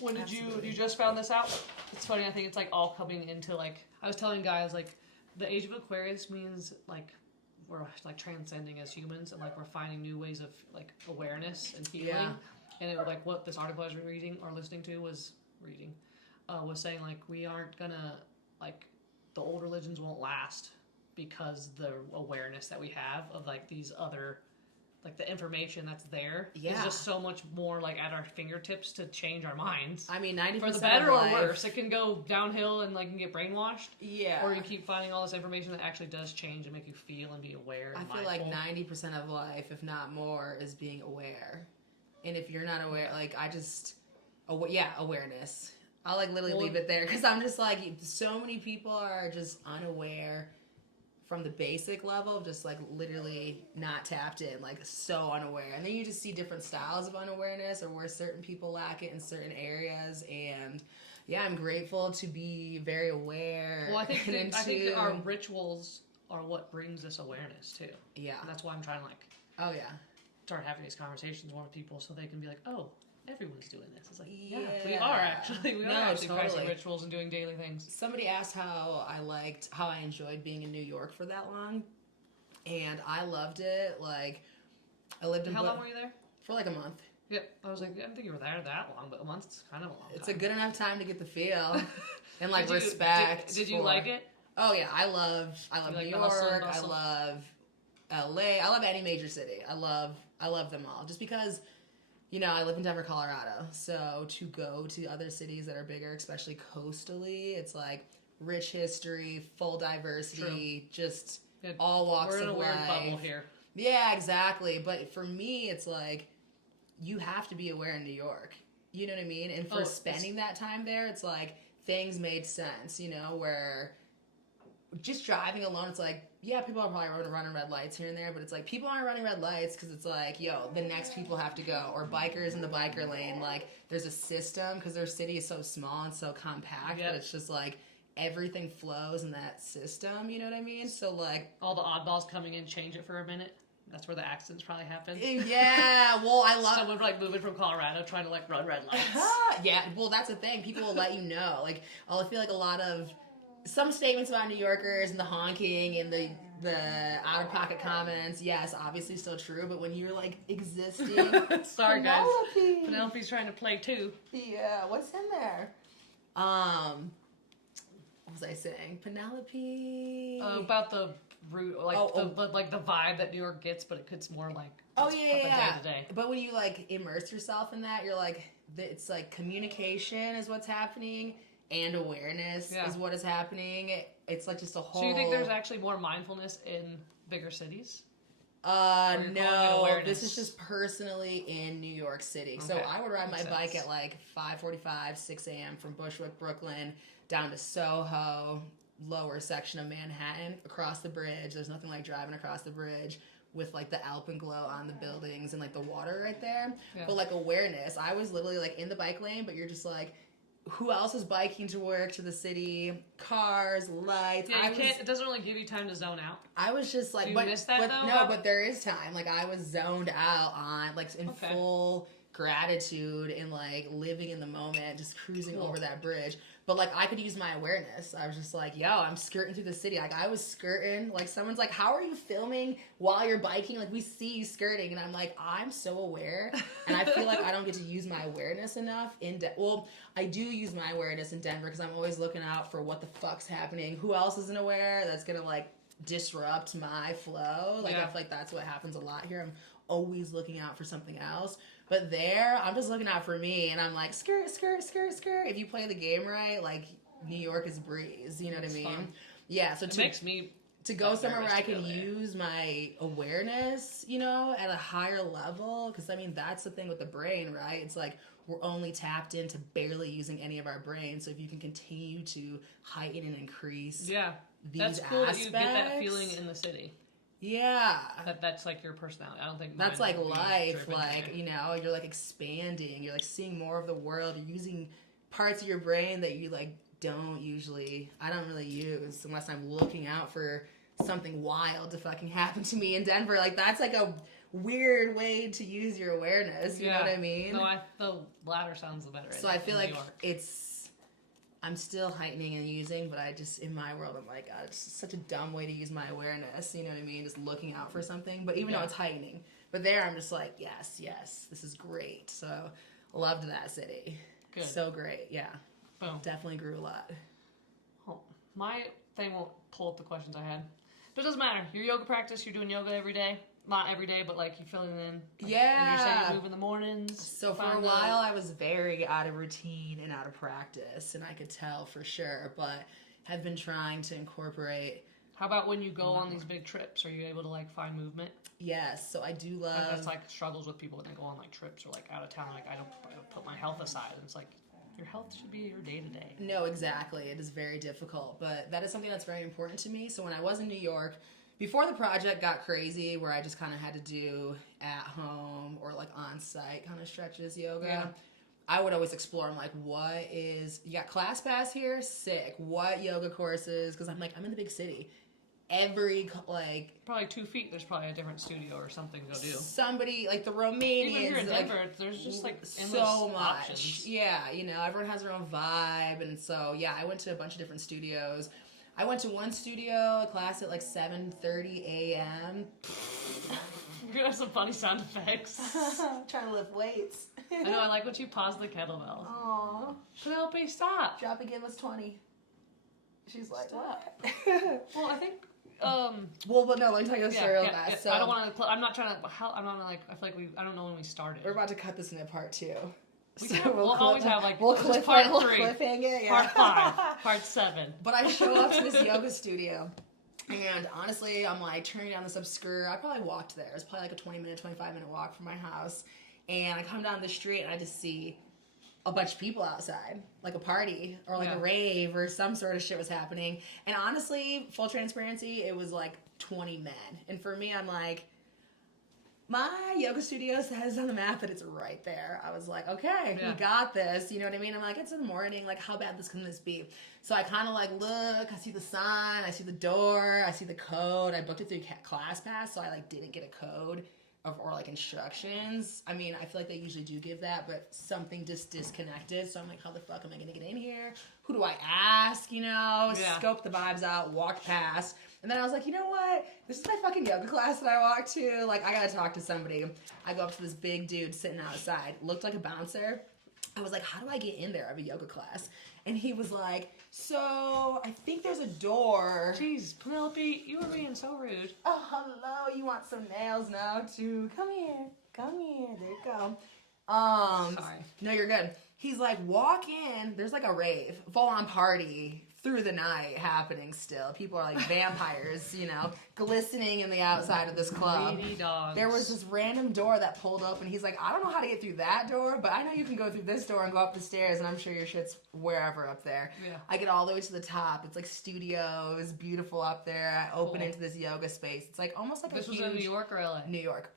When did you just found this out? It's funny. I think it's like all coming into like I was telling guys like the age of Aquarius means like we're like transcending as humans and like we're finding new ways of like awareness and healing. Yeah. And it was like what this article I was reading or listening to was saying like we aren't gonna like the old religions won't last because the awareness that we have of like these other like the information that's there is just so much more like at our fingertips to change our minds. I mean, 90% for the better or worse. It can go downhill and like you can get brainwashed. Yeah. Or you keep finding all this information that actually does change and make you feel and be aware. And I feel like 90% of life, if not more, is being aware. And if you're not aware, like awareness. I'll like literally leave it there because I'm just like so many people are just unaware from the basic level, just like literally not tapped in, like so unaware. And then you just see different styles of unawareness or where certain people lack it in certain areas. And yeah, I'm grateful to be very aware. Well, I think that our rituals are what brings this awareness too. Yeah. And that's why I'm trying to like, oh yeah, start having these conversations more with people so they can be like, oh, everyone's doing this. It's like, yeah, we are actually. We are actually practicing rituals and doing daily things. Somebody asked how I enjoyed being in New York for that long. And I loved it. Like, I lived in... How long were you there? For like a month. Yep. I was like, I didn't think you were there that long, but a month's kind of a long time. It's a good enough time to get the feel. And like respect. Did you like it? Oh yeah, I love New York. I love LA. I love any major city. I love them all. Just because... I live in Denver, Colorado, so to go to other cities that are bigger, especially coastally, it's like rich history, full diversity, just all walks of life. We're in a weird bubble here. Yeah, exactly. But for me, it's like you have to be aware in New York. You know what I mean? And for spending that time there, it's like things made sense, where just driving alone, it's like, yeah, people are probably running red lights here and there, but it's like people aren't running red lights because it's like, the next people have to go. Or bikers in the biker lane, like there's a system because their city is so small and so compact that it's just like everything flows in that system, you know what I mean? So like... all the oddballs coming in change it for a minute. That's where the accidents probably happen. Yeah, well, I love... Someone like moving from Colorado trying to like run red lights. Yeah, well, that's the thing. People will let you know. Like, I feel like a lot of... some statements about New Yorkers and the honking and the out-of-pocket comments, yes, obviously still true, but when you're, like, existing... Sorry, guys. Penelope's trying to play, too. Yeah, what's in there? What was I saying? Penelope... about the root, like, the vibe that New York gets, but it's more, like... day to day. But when you, like, immerse yourself in that, you're, like... it's, like, communication is what's happening... and awareness is what is happening. It's like just a whole... So you think there's actually more mindfulness in bigger cities? No. This is just personally in New York City. Okay. So I would ride my bike at like 5:45, 6 a.m. from Bushwick, Brooklyn, down to Soho, lower section of Manhattan, across the bridge. There's nothing like driving across the bridge with like the alpenglow on the buildings and like the water right there. Yeah. But like awareness. I was literally like in the bike lane, but you're just like... who else was biking to work, to the city, cars, lights. Yeah, it doesn't really give you time to zone out. I was just like, do you miss that though? No, but there is time. Like I was zoned out on, like in full gratitude and like living in the moment, just cruising over that bridge. But like I could use my awareness. I was just like, yo, I'm skirting through the city. Like I was skirting. Like someone's like, how are you filming while you're biking? Like we see you skirting, and I'm like, I'm so aware, and I feel like I don't get to use my awareness enough well, I do use my awareness in Denver because I'm always looking out for what the fuck's happening. Who else isn't aware that's gonna like disrupt my flow? Like I feel like that's what happens a lot here. I'm always looking out for something else. But there, I'm just looking out for me, and I'm like, skirt, skirt, skirt, skirt. If you play the game right, like, New York is breeze. You know what I mean? Fun. Yeah, so it makes me to go somewhere where I can use my awareness, you know, at a higher level. Because, I mean, that's the thing with the brain, right? It's like we're only tapped into barely using any of our brains. So if you can continue to heighten and increase these that's cool aspects, that you get that feeling in the city. Yeah. That's like your personality. I don't think that's like life. Like, you know, you're like expanding. You're like seeing more of the world. You're using parts of your brain that you like I don't really use unless I'm looking out for something wild to fucking happen to me in Denver. Like that's like a weird way to use your awareness. You know what I mean? No, the latter sounds the better. So I feel like I'm still heightening and using, but I just, in my world, I'm like, God, it's such a dumb way to use my awareness, you know what I mean? Just looking out for something, but even though it's heightening. But there, I'm just like, yes, this is great. So, loved that city. Good. So great, yeah. Boom. Definitely grew a lot. Oh, my thing won't pull up the questions I had. But it doesn't matter. Your yoga practice, you're doing yoga every day. Not every day, but like you filling in. Like, and you're saying you move in the mornings. So for a while, I was very out of routine and out of practice, and I could tell for sure. But have been trying to incorporate. How about when you go on these big trips? Are you able to like find movement? Yes. So I do love. That's like struggles with people when they go on like trips or like out of town. Like I don't put my health aside, and it's like your health should be your day to day. No, exactly. It is very difficult, but that is something that's very important to me. So when I was in New York. Before the project got crazy, where I just kind of had to do at home or like on site kind of stretches yoga, I would always explore. I'm like, you got class pass here? Sick. What yoga courses? Because I'm like, I'm in the big city. Probably 2 feet, there's probably a different studio or something to go do. Somebody, like the Romanians. Even here in Denver, there's just like so much. Options. Yeah, you know, everyone has their own vibe. And so, yeah, I went to a bunch of different studios. I went to one studio, a class at like 7:30 a.m. You're gonna have some funny sound effects. Trying to lift weights. I know, I like when you pause the kettlebell. Aww. Penelope, stop. Dropping give us 20. She's like, stop. What? Well, I think, well, but no, let me tell you a story real fast. Yeah. So, I don't want to, I'm not trying to, I'm not like, I feel like I don't know when we started. We're about to cut this into part 2. We'll always have like we'll part 3, cliffhang it, part 5, part 7. But I show up to this yoga studio, and honestly, I'm like turning down this obscure. I probably walked there. It's probably like a 20-minute, 25-minute walk from my house, and I come down the street and I just see a bunch of people outside, like a party or like a rave or some sort of shit was happening. And honestly, full transparency, it was like 20 men. And for me, I'm like, my yoga studio says on the map that it's right there. I was like, okay, we got this. You know what I mean? I'm like, it's in the morning. Like, how bad can this be? So I kind of like look. I see the sign. I see the door. I see the code. I booked it through ClassPass, so I like didn't get a code or like instructions. I mean, I feel like they usually do give that, but something just disconnected. So I'm like, how the fuck am I gonna get in here? Who do I ask? You know, scope the vibes out, walked past. And then I was like, you know what? This is my fucking yoga class that I walked to. Like, I gotta talk to somebody. I go up to this big dude sitting outside. Looked like a bouncer. I was like, how do I get in there? I have a yoga class. And he was like, so I think there's a door. Jeez, Penelope, you were being so rude. Oh, hello. You want some nails now, too? Come here. Come here. There you go. Sorry. No, you're good. He's like, walk in. There's like a rave, full-on party through the night happening still. People are like vampires, you know, glistening in the outside of this club. Greedy dogs. There was this random door that pulled open. He's like, I don't know how to get through that door, but I know you can go through this door and go up the stairs, and I'm sure your shit's wherever up there. Yeah. I get all the way to the top. It's like studios, beautiful up there. I open into this yoga space. It's like almost like this was in New York or LA? New York.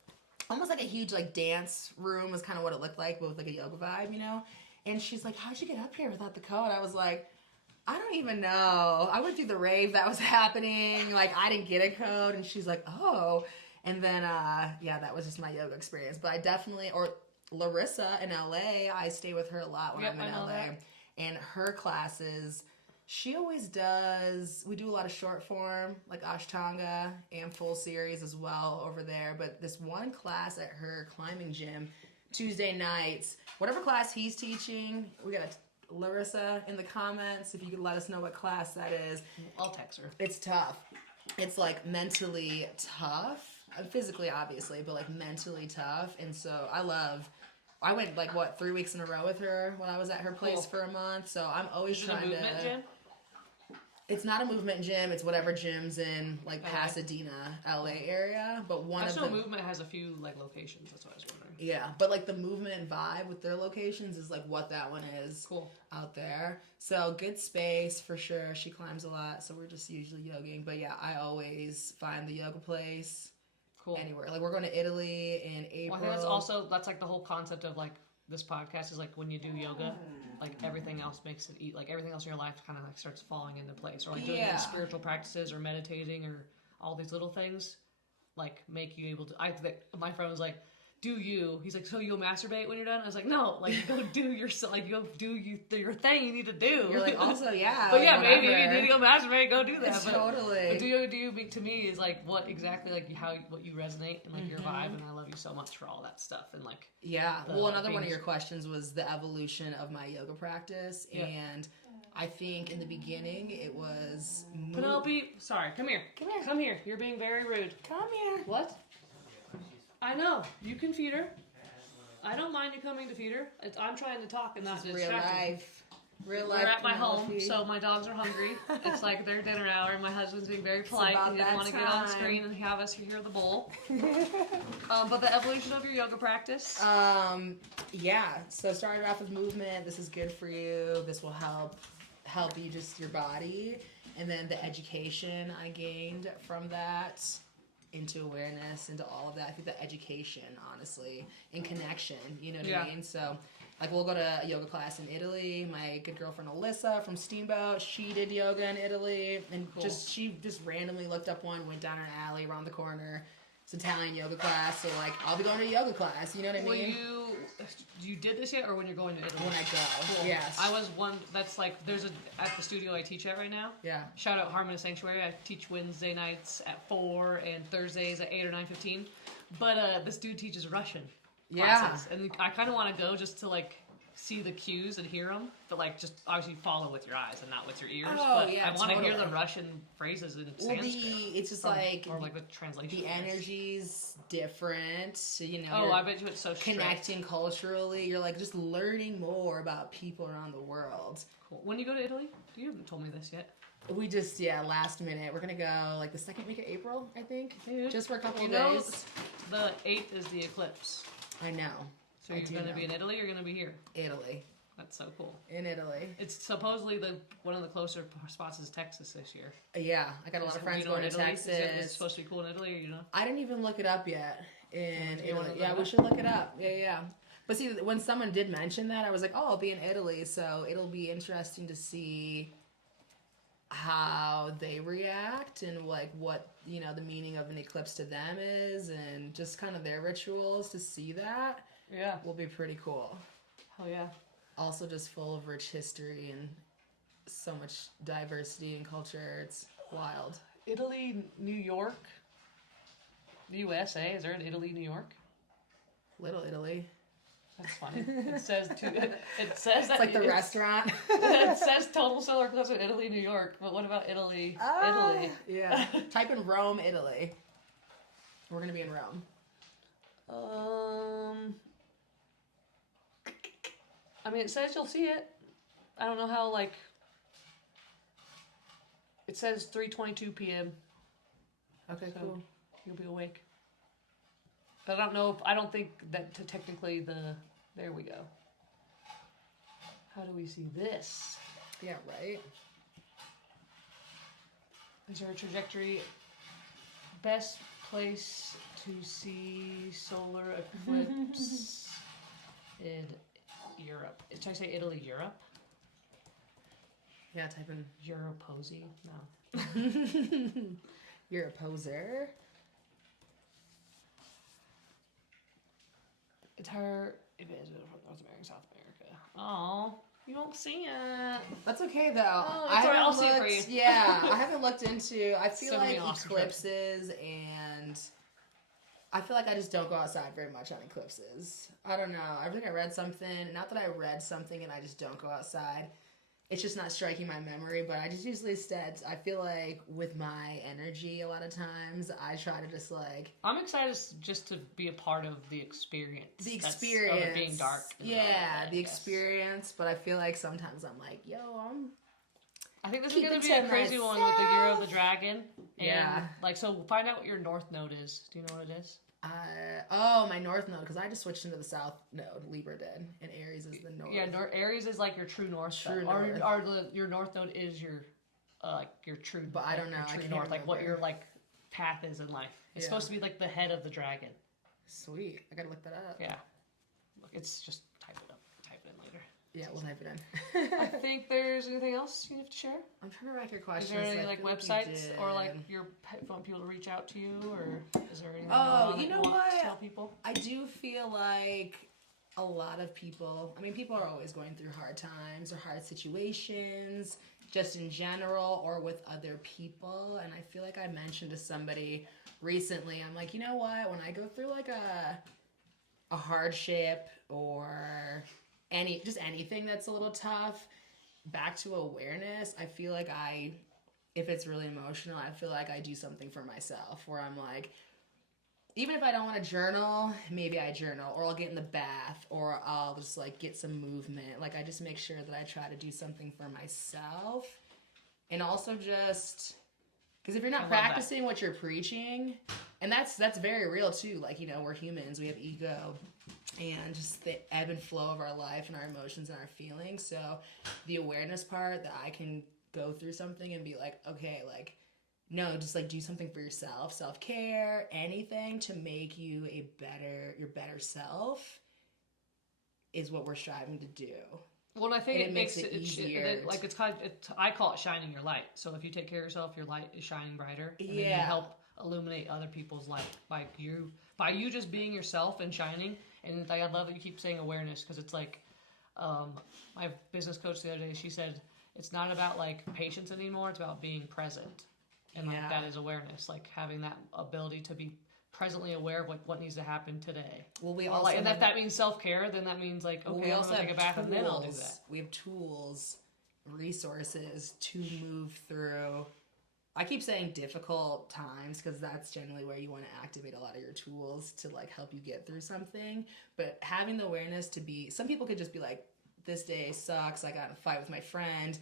Almost like a huge like dance room was kind of what it looked like, but with like a yoga vibe, you know? And she's like, how'd you get up here without the code? I was like, I don't even know. I went through the rave that was happening. Like, I didn't get a code. And she's like, oh. And then, that was just my yoga experience. But I definitely, or Larissa in LA, I stay with her a lot when I'm in LA. That. And her classes, she always does, we do a lot of short form, like Ashtanga and full series as well over there. But this one class at her climbing gym, Tuesday nights, whatever class he's teaching, we got Larissa in the comments if you could let us know what class that is. I'll text her. It's tough. It's like mentally tough, physically obviously, but like mentally tough. And so I went like 3 weeks in a row with her when I was at her place for a month. So I'm always trying to. Gym? It's not a movement gym. It's whatever gym's in like Pasadena, LA area. But one of the movement has a few like locations. That's what I was wondering. Yeah, but like the movement and vibe with their locations is like what that one is. Cool. Out there. So good space for sure. She climbs a lot, so we're just usually yogging. But yeah, I always find the yoga place. Cool. Anywhere. Like we're going to Italy in April. Well, I think that's like the whole concept of like this podcast is like when you do yoga, like everything else makes it eat. Like everything else in your life kind of like starts falling into place. Or like doing these spiritual practices or meditating or all these little things like make you able to. My friend was like, do you? He's like, so you'll masturbate when you're done? I was like, no, like go do your your thing you need to do. You're like, also, yeah. But yeah, maybe you need to go masturbate, go do that. Totally. But do you to me is like what exactly like what you resonate and like your vibe, and I love you so much for all that stuff and like. Yeah. Well, another one of your questions was the evolution of my yoga practice, and I think in the beginning it was Penelope. Sorry, come here. You're being very rude. Come here. What? I know. You can feed her. I don't mind you coming to feed her. I'm trying to talk and not distract her. Real life. We're at my home, so my dogs are hungry. It's like their dinner hour, and my husband's being very polite. He didn't want to get on screen and have us hear the bowl. But the evolution of your yoga practice? So started off with movement. This is good for you. This will help you just your body. And then the education I gained from that. Into awareness, into all of that. I think the education, honestly, and connection, you know what I mean? So, like, we'll go to a yoga class in Italy. My good girlfriend Alyssa from Steamboat, she did yoga in Italy, and she just randomly looked up one, went down an alley around the corner. It's Italian yoga class, so like I'll be going to a yoga class. You know what I mean? You did this yet, or when you're going to Italy? When I go, cool. Yes. I was one. That's like at the studio I teach at right now. Yeah. Shout out Harmony Sanctuary. I teach Wednesday nights at 4 and Thursdays at 8 or 9:15. But this dude teaches Russian classes, and I kind of want to go just to like see the cues and hear them, but like just obviously follow with your eyes and not with your ears. Oh, but yeah, I want to hear the Russian phrases in Sanskrit. It's just or like the translation. The energy's different, so, you know. Oh, I bet you it's so connecting culturally. You're like just learning more about people around the world. Cool. When you go to Italy, you haven't told me this yet. We just last minute. We're gonna go like the second week of April, I think. Dude, just for a couple of days. The 8th is the eclipse. I know. So you're going to be in Italy or you're going to be here? Italy. That's so cool. In Italy. It's supposedly one of the closer spots is Texas this year. Yeah, I got a lot of friends going to Texas. Is it supposed to be cool in Italy, or you know? I didn't even look it up yet in Italy. Yeah, we should look it up. Yeah. But see, when someone did mention that, I was like, oh, I'll be in Italy, so it'll be interesting to see how they react and like what, you know, the meaning of an eclipse to them is and just kind of their rituals to see that. Yeah. Will be pretty cool. Hell yeah. Also just full of rich history and so much diversity and culture. It's wild. Italy, New York, USA. Is there an Italy, New York? Little Italy. That's funny. It says it's like the restaurant. It says total solar eclipse in Italy, New York. But what about Italy? Italy. Yeah. Type in Rome, Italy. We're gonna be in Rome. I mean, it says you'll see it. I don't know how, like... It says 3:22 p.m. Okay, so cool. You'll be awake. But I don't think that technically there we go. How do we see this? Yeah, right. Is there a trajectory? Best place to see solar eclipse in Europe. Should I say Italy, Europe? Yeah, type in. Europosy? No. You're a poser. It's her. It is from North America, South America. Oh, you won't see it. That's okay though. Oh, that's all right. I'll see it for you. Yeah, I haven't looked into. I feel So many like awesome eclipses, and I feel like I just don't go outside very much on eclipses. I don't know. I think I read something. Not that I read something and I just don't go outside. It's just not striking my memory, but I just usually I feel like with my energy a lot of times, I try to just like... I'm excited just to be a part of the experience. The experience. Of it being dark. Yeah, the experience, but I feel like sometimes I'm like, yo, I think this is going to be a crazy one with the Year of the Dragon. And so find out what your north node is. Do you know what it is? My north node, because I just switched into the south node. Libra did, and Aries is the north. Yeah, Aries is like your true north. Your north node is your true. But I don't know. True north, like what your like path is in life. It's supposed to be like the head of the dragon. Sweet. I gotta look that up. Yeah. Look, it's just type it up. Type it in later. Yeah, we'll type it in. I think there's anything else you have to share. I'm trying to rack your questions. Is there any like websites or like you want people to reach out to you, or is there anything you know what? To tell people? I do feel like a lot of people. I mean, people are always going through hard times or hard situations, just in general or with other people. And I feel like I mentioned to somebody recently. I'm like, you know what? When I go through like a hardship or anything that's a little tough, back to awareness, I feel like if it's really emotional, I feel like I do something for myself where I'm like, even if I don't want to journal, maybe I journal, or I'll get in the bath, or I'll just like get some movement. Like I just make sure that I try to do something for myself. And also just, because if you're not practicing what you're preaching, and that's very real too. Like, you know, we're humans, we have ego, and just the ebb and flow of our life and our emotions and our feelings. So the awareness part that I can go through something and be like, okay, like, no, just like do something for yourself, self-care, anything to make you your better self is what we're striving to do. Well, I think it makes it easier. I call it shining your light. So if you take care of yourself, your light is shining brighter. And then you help illuminate other people's light. By you just being yourself and shining. And I love that you keep saying awareness, because it's like, my business coach the other day, she said, it's not about like patience anymore. It's about being present. And like that is awareness, like having that ability to be presently aware of like what needs to happen today. Well, we also and if that means self-care, then that means like, okay, I'm gonna take a bath and then I'll do that. We have tools, resources to move through. I keep saying difficult times because that's generally where you want to activate a lot of your tools to like help you get through something. But having the awareness to be, some people could just be like, this day sucks, I got in a fight with my friend,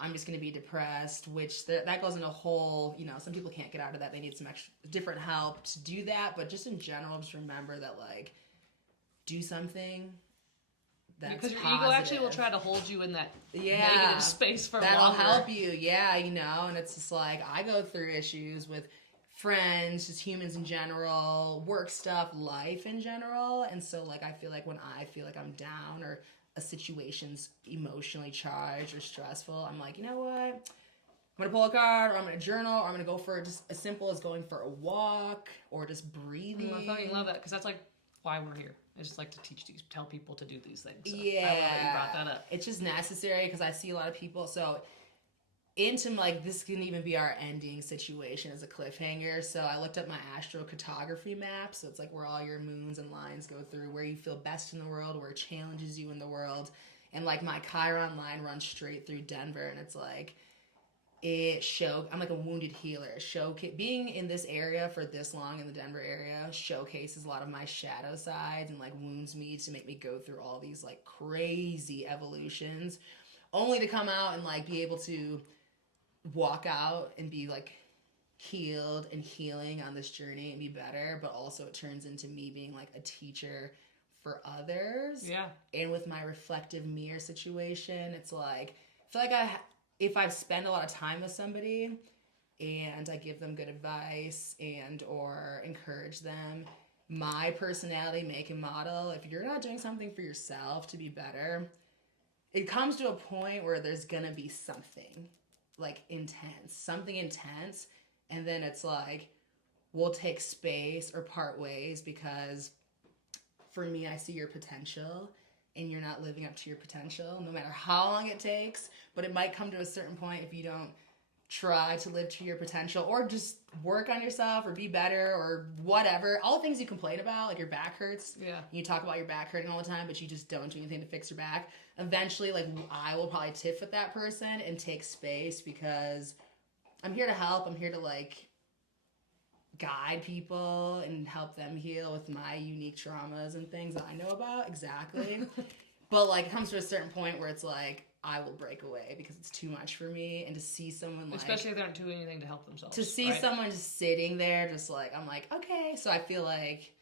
I'm just going to be depressed, which that goes in a whole, you know, some people can't get out of that. They need some different help to do that. But just in general, just remember that, like, do something that's because your positive. ego actually will try to hold you in that negative space for longer. That'll help you. Yeah, you know, and it's just like, I go through issues with friends, just humans in general, work stuff, life in general. And so, like, I feel like when I feel like I'm down or a situation's emotionally charged or stressful, I'm like, you know what? I'm going to pull a card, or I'm going to journal, or I'm going to go for just as simple as going for a walk or just breathing. I fucking love that, because that's like why we're here. I just like to tell people to do these things. So yeah. I love that you brought that up. It's just necessary, because I see a lot of people. So into like, this can even be our ending situation as a cliffhanger. So I looked up my astrocartography map. So it's like where all your moons and lines go through, where you feel best in the world, where it challenges you in the world. And like my Chiron line runs straight through Denver, and it's like, I'm like a wounded healer. Being in this area for this long in the Denver area showcases a lot of my shadow sides and like wounds me to make me go through all these like crazy evolutions, only to come out and like be able to walk out and be like healed and healing on this journey and be better. But also it turns into me being like a teacher for others. Yeah. And with my reflective mirror situation, it's like, I feel like if I spend a lot of time with somebody and I give them good advice and or encourage them, my personality, make and model, if you're not doing something for yourself to be better, it comes to a point where there's gonna be something like something intense, and then it's like, we'll take space or part ways because for me, I see your potential and you're not living up to your potential, no matter how long it takes. But it might come to a certain point if you don't try to live to your potential or just work on yourself or be better or whatever. All the things you complain about, like your back hurts. Yeah. You talk about your back hurting all the time, but you just don't do anything to fix your back. Eventually, like, I will probably tiff with that person and take space because I'm here to help. I'm here to, like, guide people and help them heal with my unique traumas and things that I know about. Exactly. But, like, it comes to a certain point where it's like, I will break away because it's too much for me. And to see someone, like... Especially if they aren't doing anything to help themselves. To see someone just sitting there, just like, I'm like, okay. So I feel like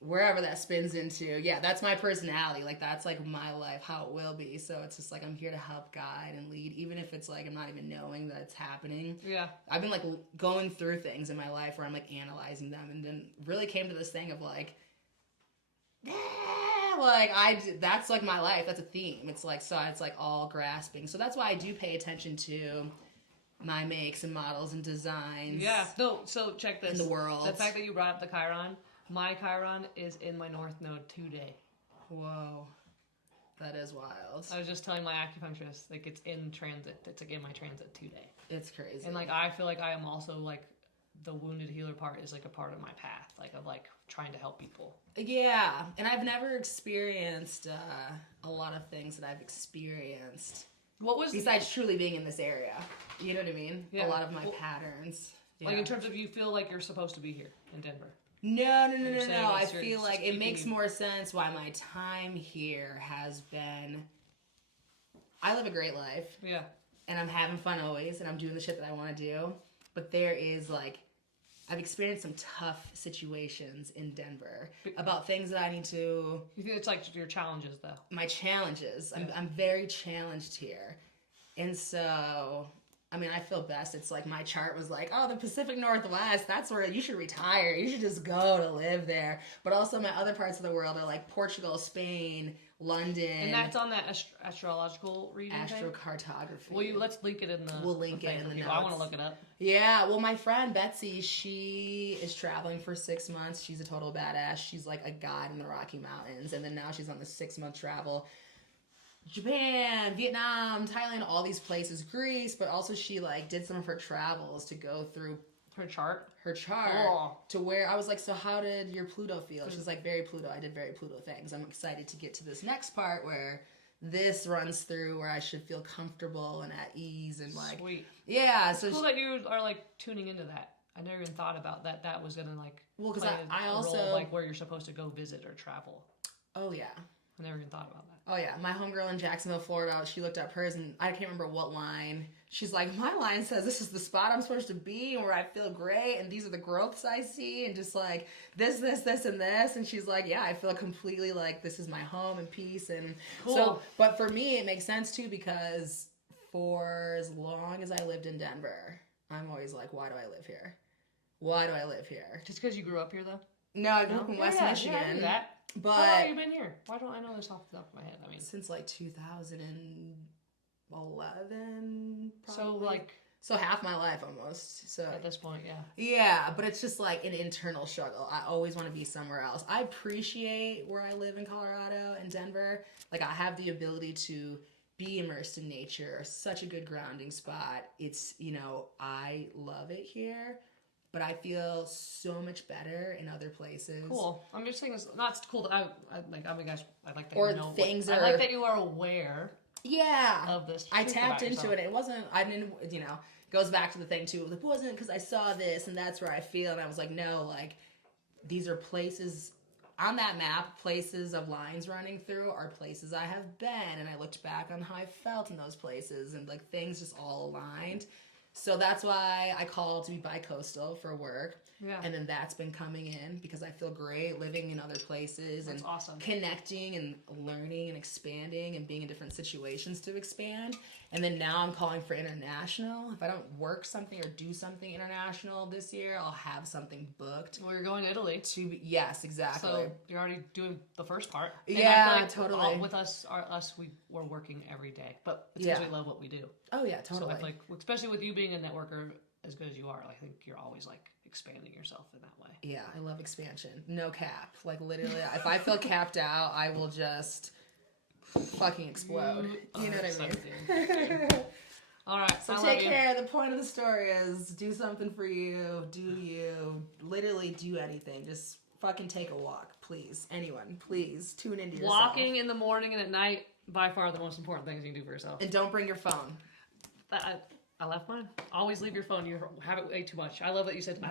wherever that spins into, yeah, that's my personality. Like, that's, like, my life, how it will be. So it's just like, I'm here to help guide and lead, even if it's like I'm not even knowing that it's happening. Yeah. I've been, like, going through things in my life where I'm, like, analyzing them, and then really came to this thing of, like, that's, like, my life. That's a theme. It's, like, so it's, like, all grasping. So that's why I do pay attention to my makes and models and designs. Yeah. No, so check this. In the world. The fact that you brought up the Chiron, my Chiron is in my North Node today. Whoa. That is wild. I was just telling my acupuncturist, like, it's in transit. It's, like, in my transit today. It's crazy. And, like, I feel like I am also, like, the wounded healer part is, like, a part of my path, like, of, like, trying to help people. Yeah. And I've never experienced a lot of things that I've experienced. What was... Besides truly being in this area. You know what I mean? Yeah. A lot of my patterns. Yeah. Like, in terms of you feel like you're supposed to be here in Denver. No. I You're feel like it makes you... more sense why my time here has been... I live a great life. Yeah. And I'm having fun always, and I'm doing the shit that I want to do. But there is, like... I've experienced some tough situations in Denver about things that I need to... You think it's like your challenges, though? My challenges. Yeah. I'm very challenged here. And so... I mean, I feel best. It's like my chart was like, oh, the Pacific Northwest, that's where you should retire. You should just go to live there. But also my other parts of the world are like Portugal, Spain, London. And that's on that astrological reading astrocartography. Well, let's link it in the... We'll link it in the notes. I want to look it up. Yeah, well, my friend Betsy, she is traveling for 6 months. She's a total badass. She's like a guide in the Rocky Mountains. And then now she's on the 6-month travel. Japan, Vietnam, Thailand, all these places, Greece, but also she like did some of her travels to go through her chart cool. To where I was like, so how did your Pluto feel? She's like, very Pluto. I did very Pluto things. I'm excited to get to this next part where this runs through where I should feel comfortable and at ease and like sweet. Yeah, it's so cool that you are like tuning into that. I never even thought about that was gonna like because I also role, like where you're supposed to go visit or travel. Oh yeah. I never even thought about that. Oh, yeah. My homegirl in Jacksonville, Florida, she looked up hers, and I can't remember what line. She's like, my line says this is the spot I'm supposed to be and where I feel great, and these are the growths I see, and just like this, and this. And she's like, yeah, I feel completely like this is my home and peace. And cool. So, but for me, it makes sense, too, because for as long as I lived in Denver, I'm always like, why do I live here? Why do I live here? Just because you grew up here, though? No, I grew up in West Michigan. Yeah, I knew that. But how long have you been here? Why don't I know this off the top of my head? I mean, since like 2011, probably. So half my life almost. So at this point, yeah. Yeah, but it's just like an internal struggle. I always want to be somewhere else. I appreciate where I live in Colorado and Denver. Like I have the ability to be immersed in nature. Such a good grounding spot. It's, I love it here. But I feel so much better in other places. Cool. I'm just saying it's not cool that I like that or you know things I like that you are aware. Yeah. Of this. I tapped into it. It wasn't. I didn't. Goes back to the thing too. It wasn't because I saw this and that's where I feel. And I was like, no, like these are places on that map. Places of lines running through are places I have been, and I looked back on how I felt in those places, and like things just all aligned. So that's why I called to be bi-coastal for work. Yeah. And then that's been coming in because I feel great living in other places That's and awesome. connecting and learning and expanding and being in different situations to expand. And then now I'm calling for international. If I don't work something or do something international this year, I'll have something booked. Well, you're going to Italy. Yes, exactly. So you're already doing the first part. And Yeah, I feel like totally. With us, we're working every day, but it's because we love what we do. Oh yeah, totally. So I feel like, especially with you being a networker as good as you are, I think you're always like expanding yourself in that way. Yeah, I love expansion. No cap. Like literally, if I feel capped out, I will just fucking explode. You know what I mean? All right. So take care. The point of the story is do something for you. Do you. Literally do anything. Just fucking take a walk, please. Anyone, please tune into yourself. Walking in the morning and at night, by far the most important things you can do for yourself. And don't bring your phone. I left mine. Always leave your phone. You have it way too much. I love that you said, I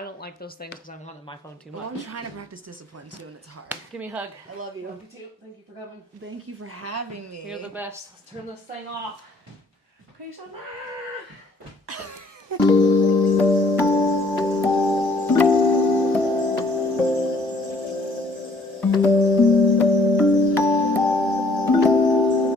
don't like those things because I'm on my phone too much. Well, I'm trying to practice discipline too, and it's hard. Give me a hug. I love you. Love you too. Thank you for coming. Thank you for having me. You're the best. Let's turn this thing off. Peace out.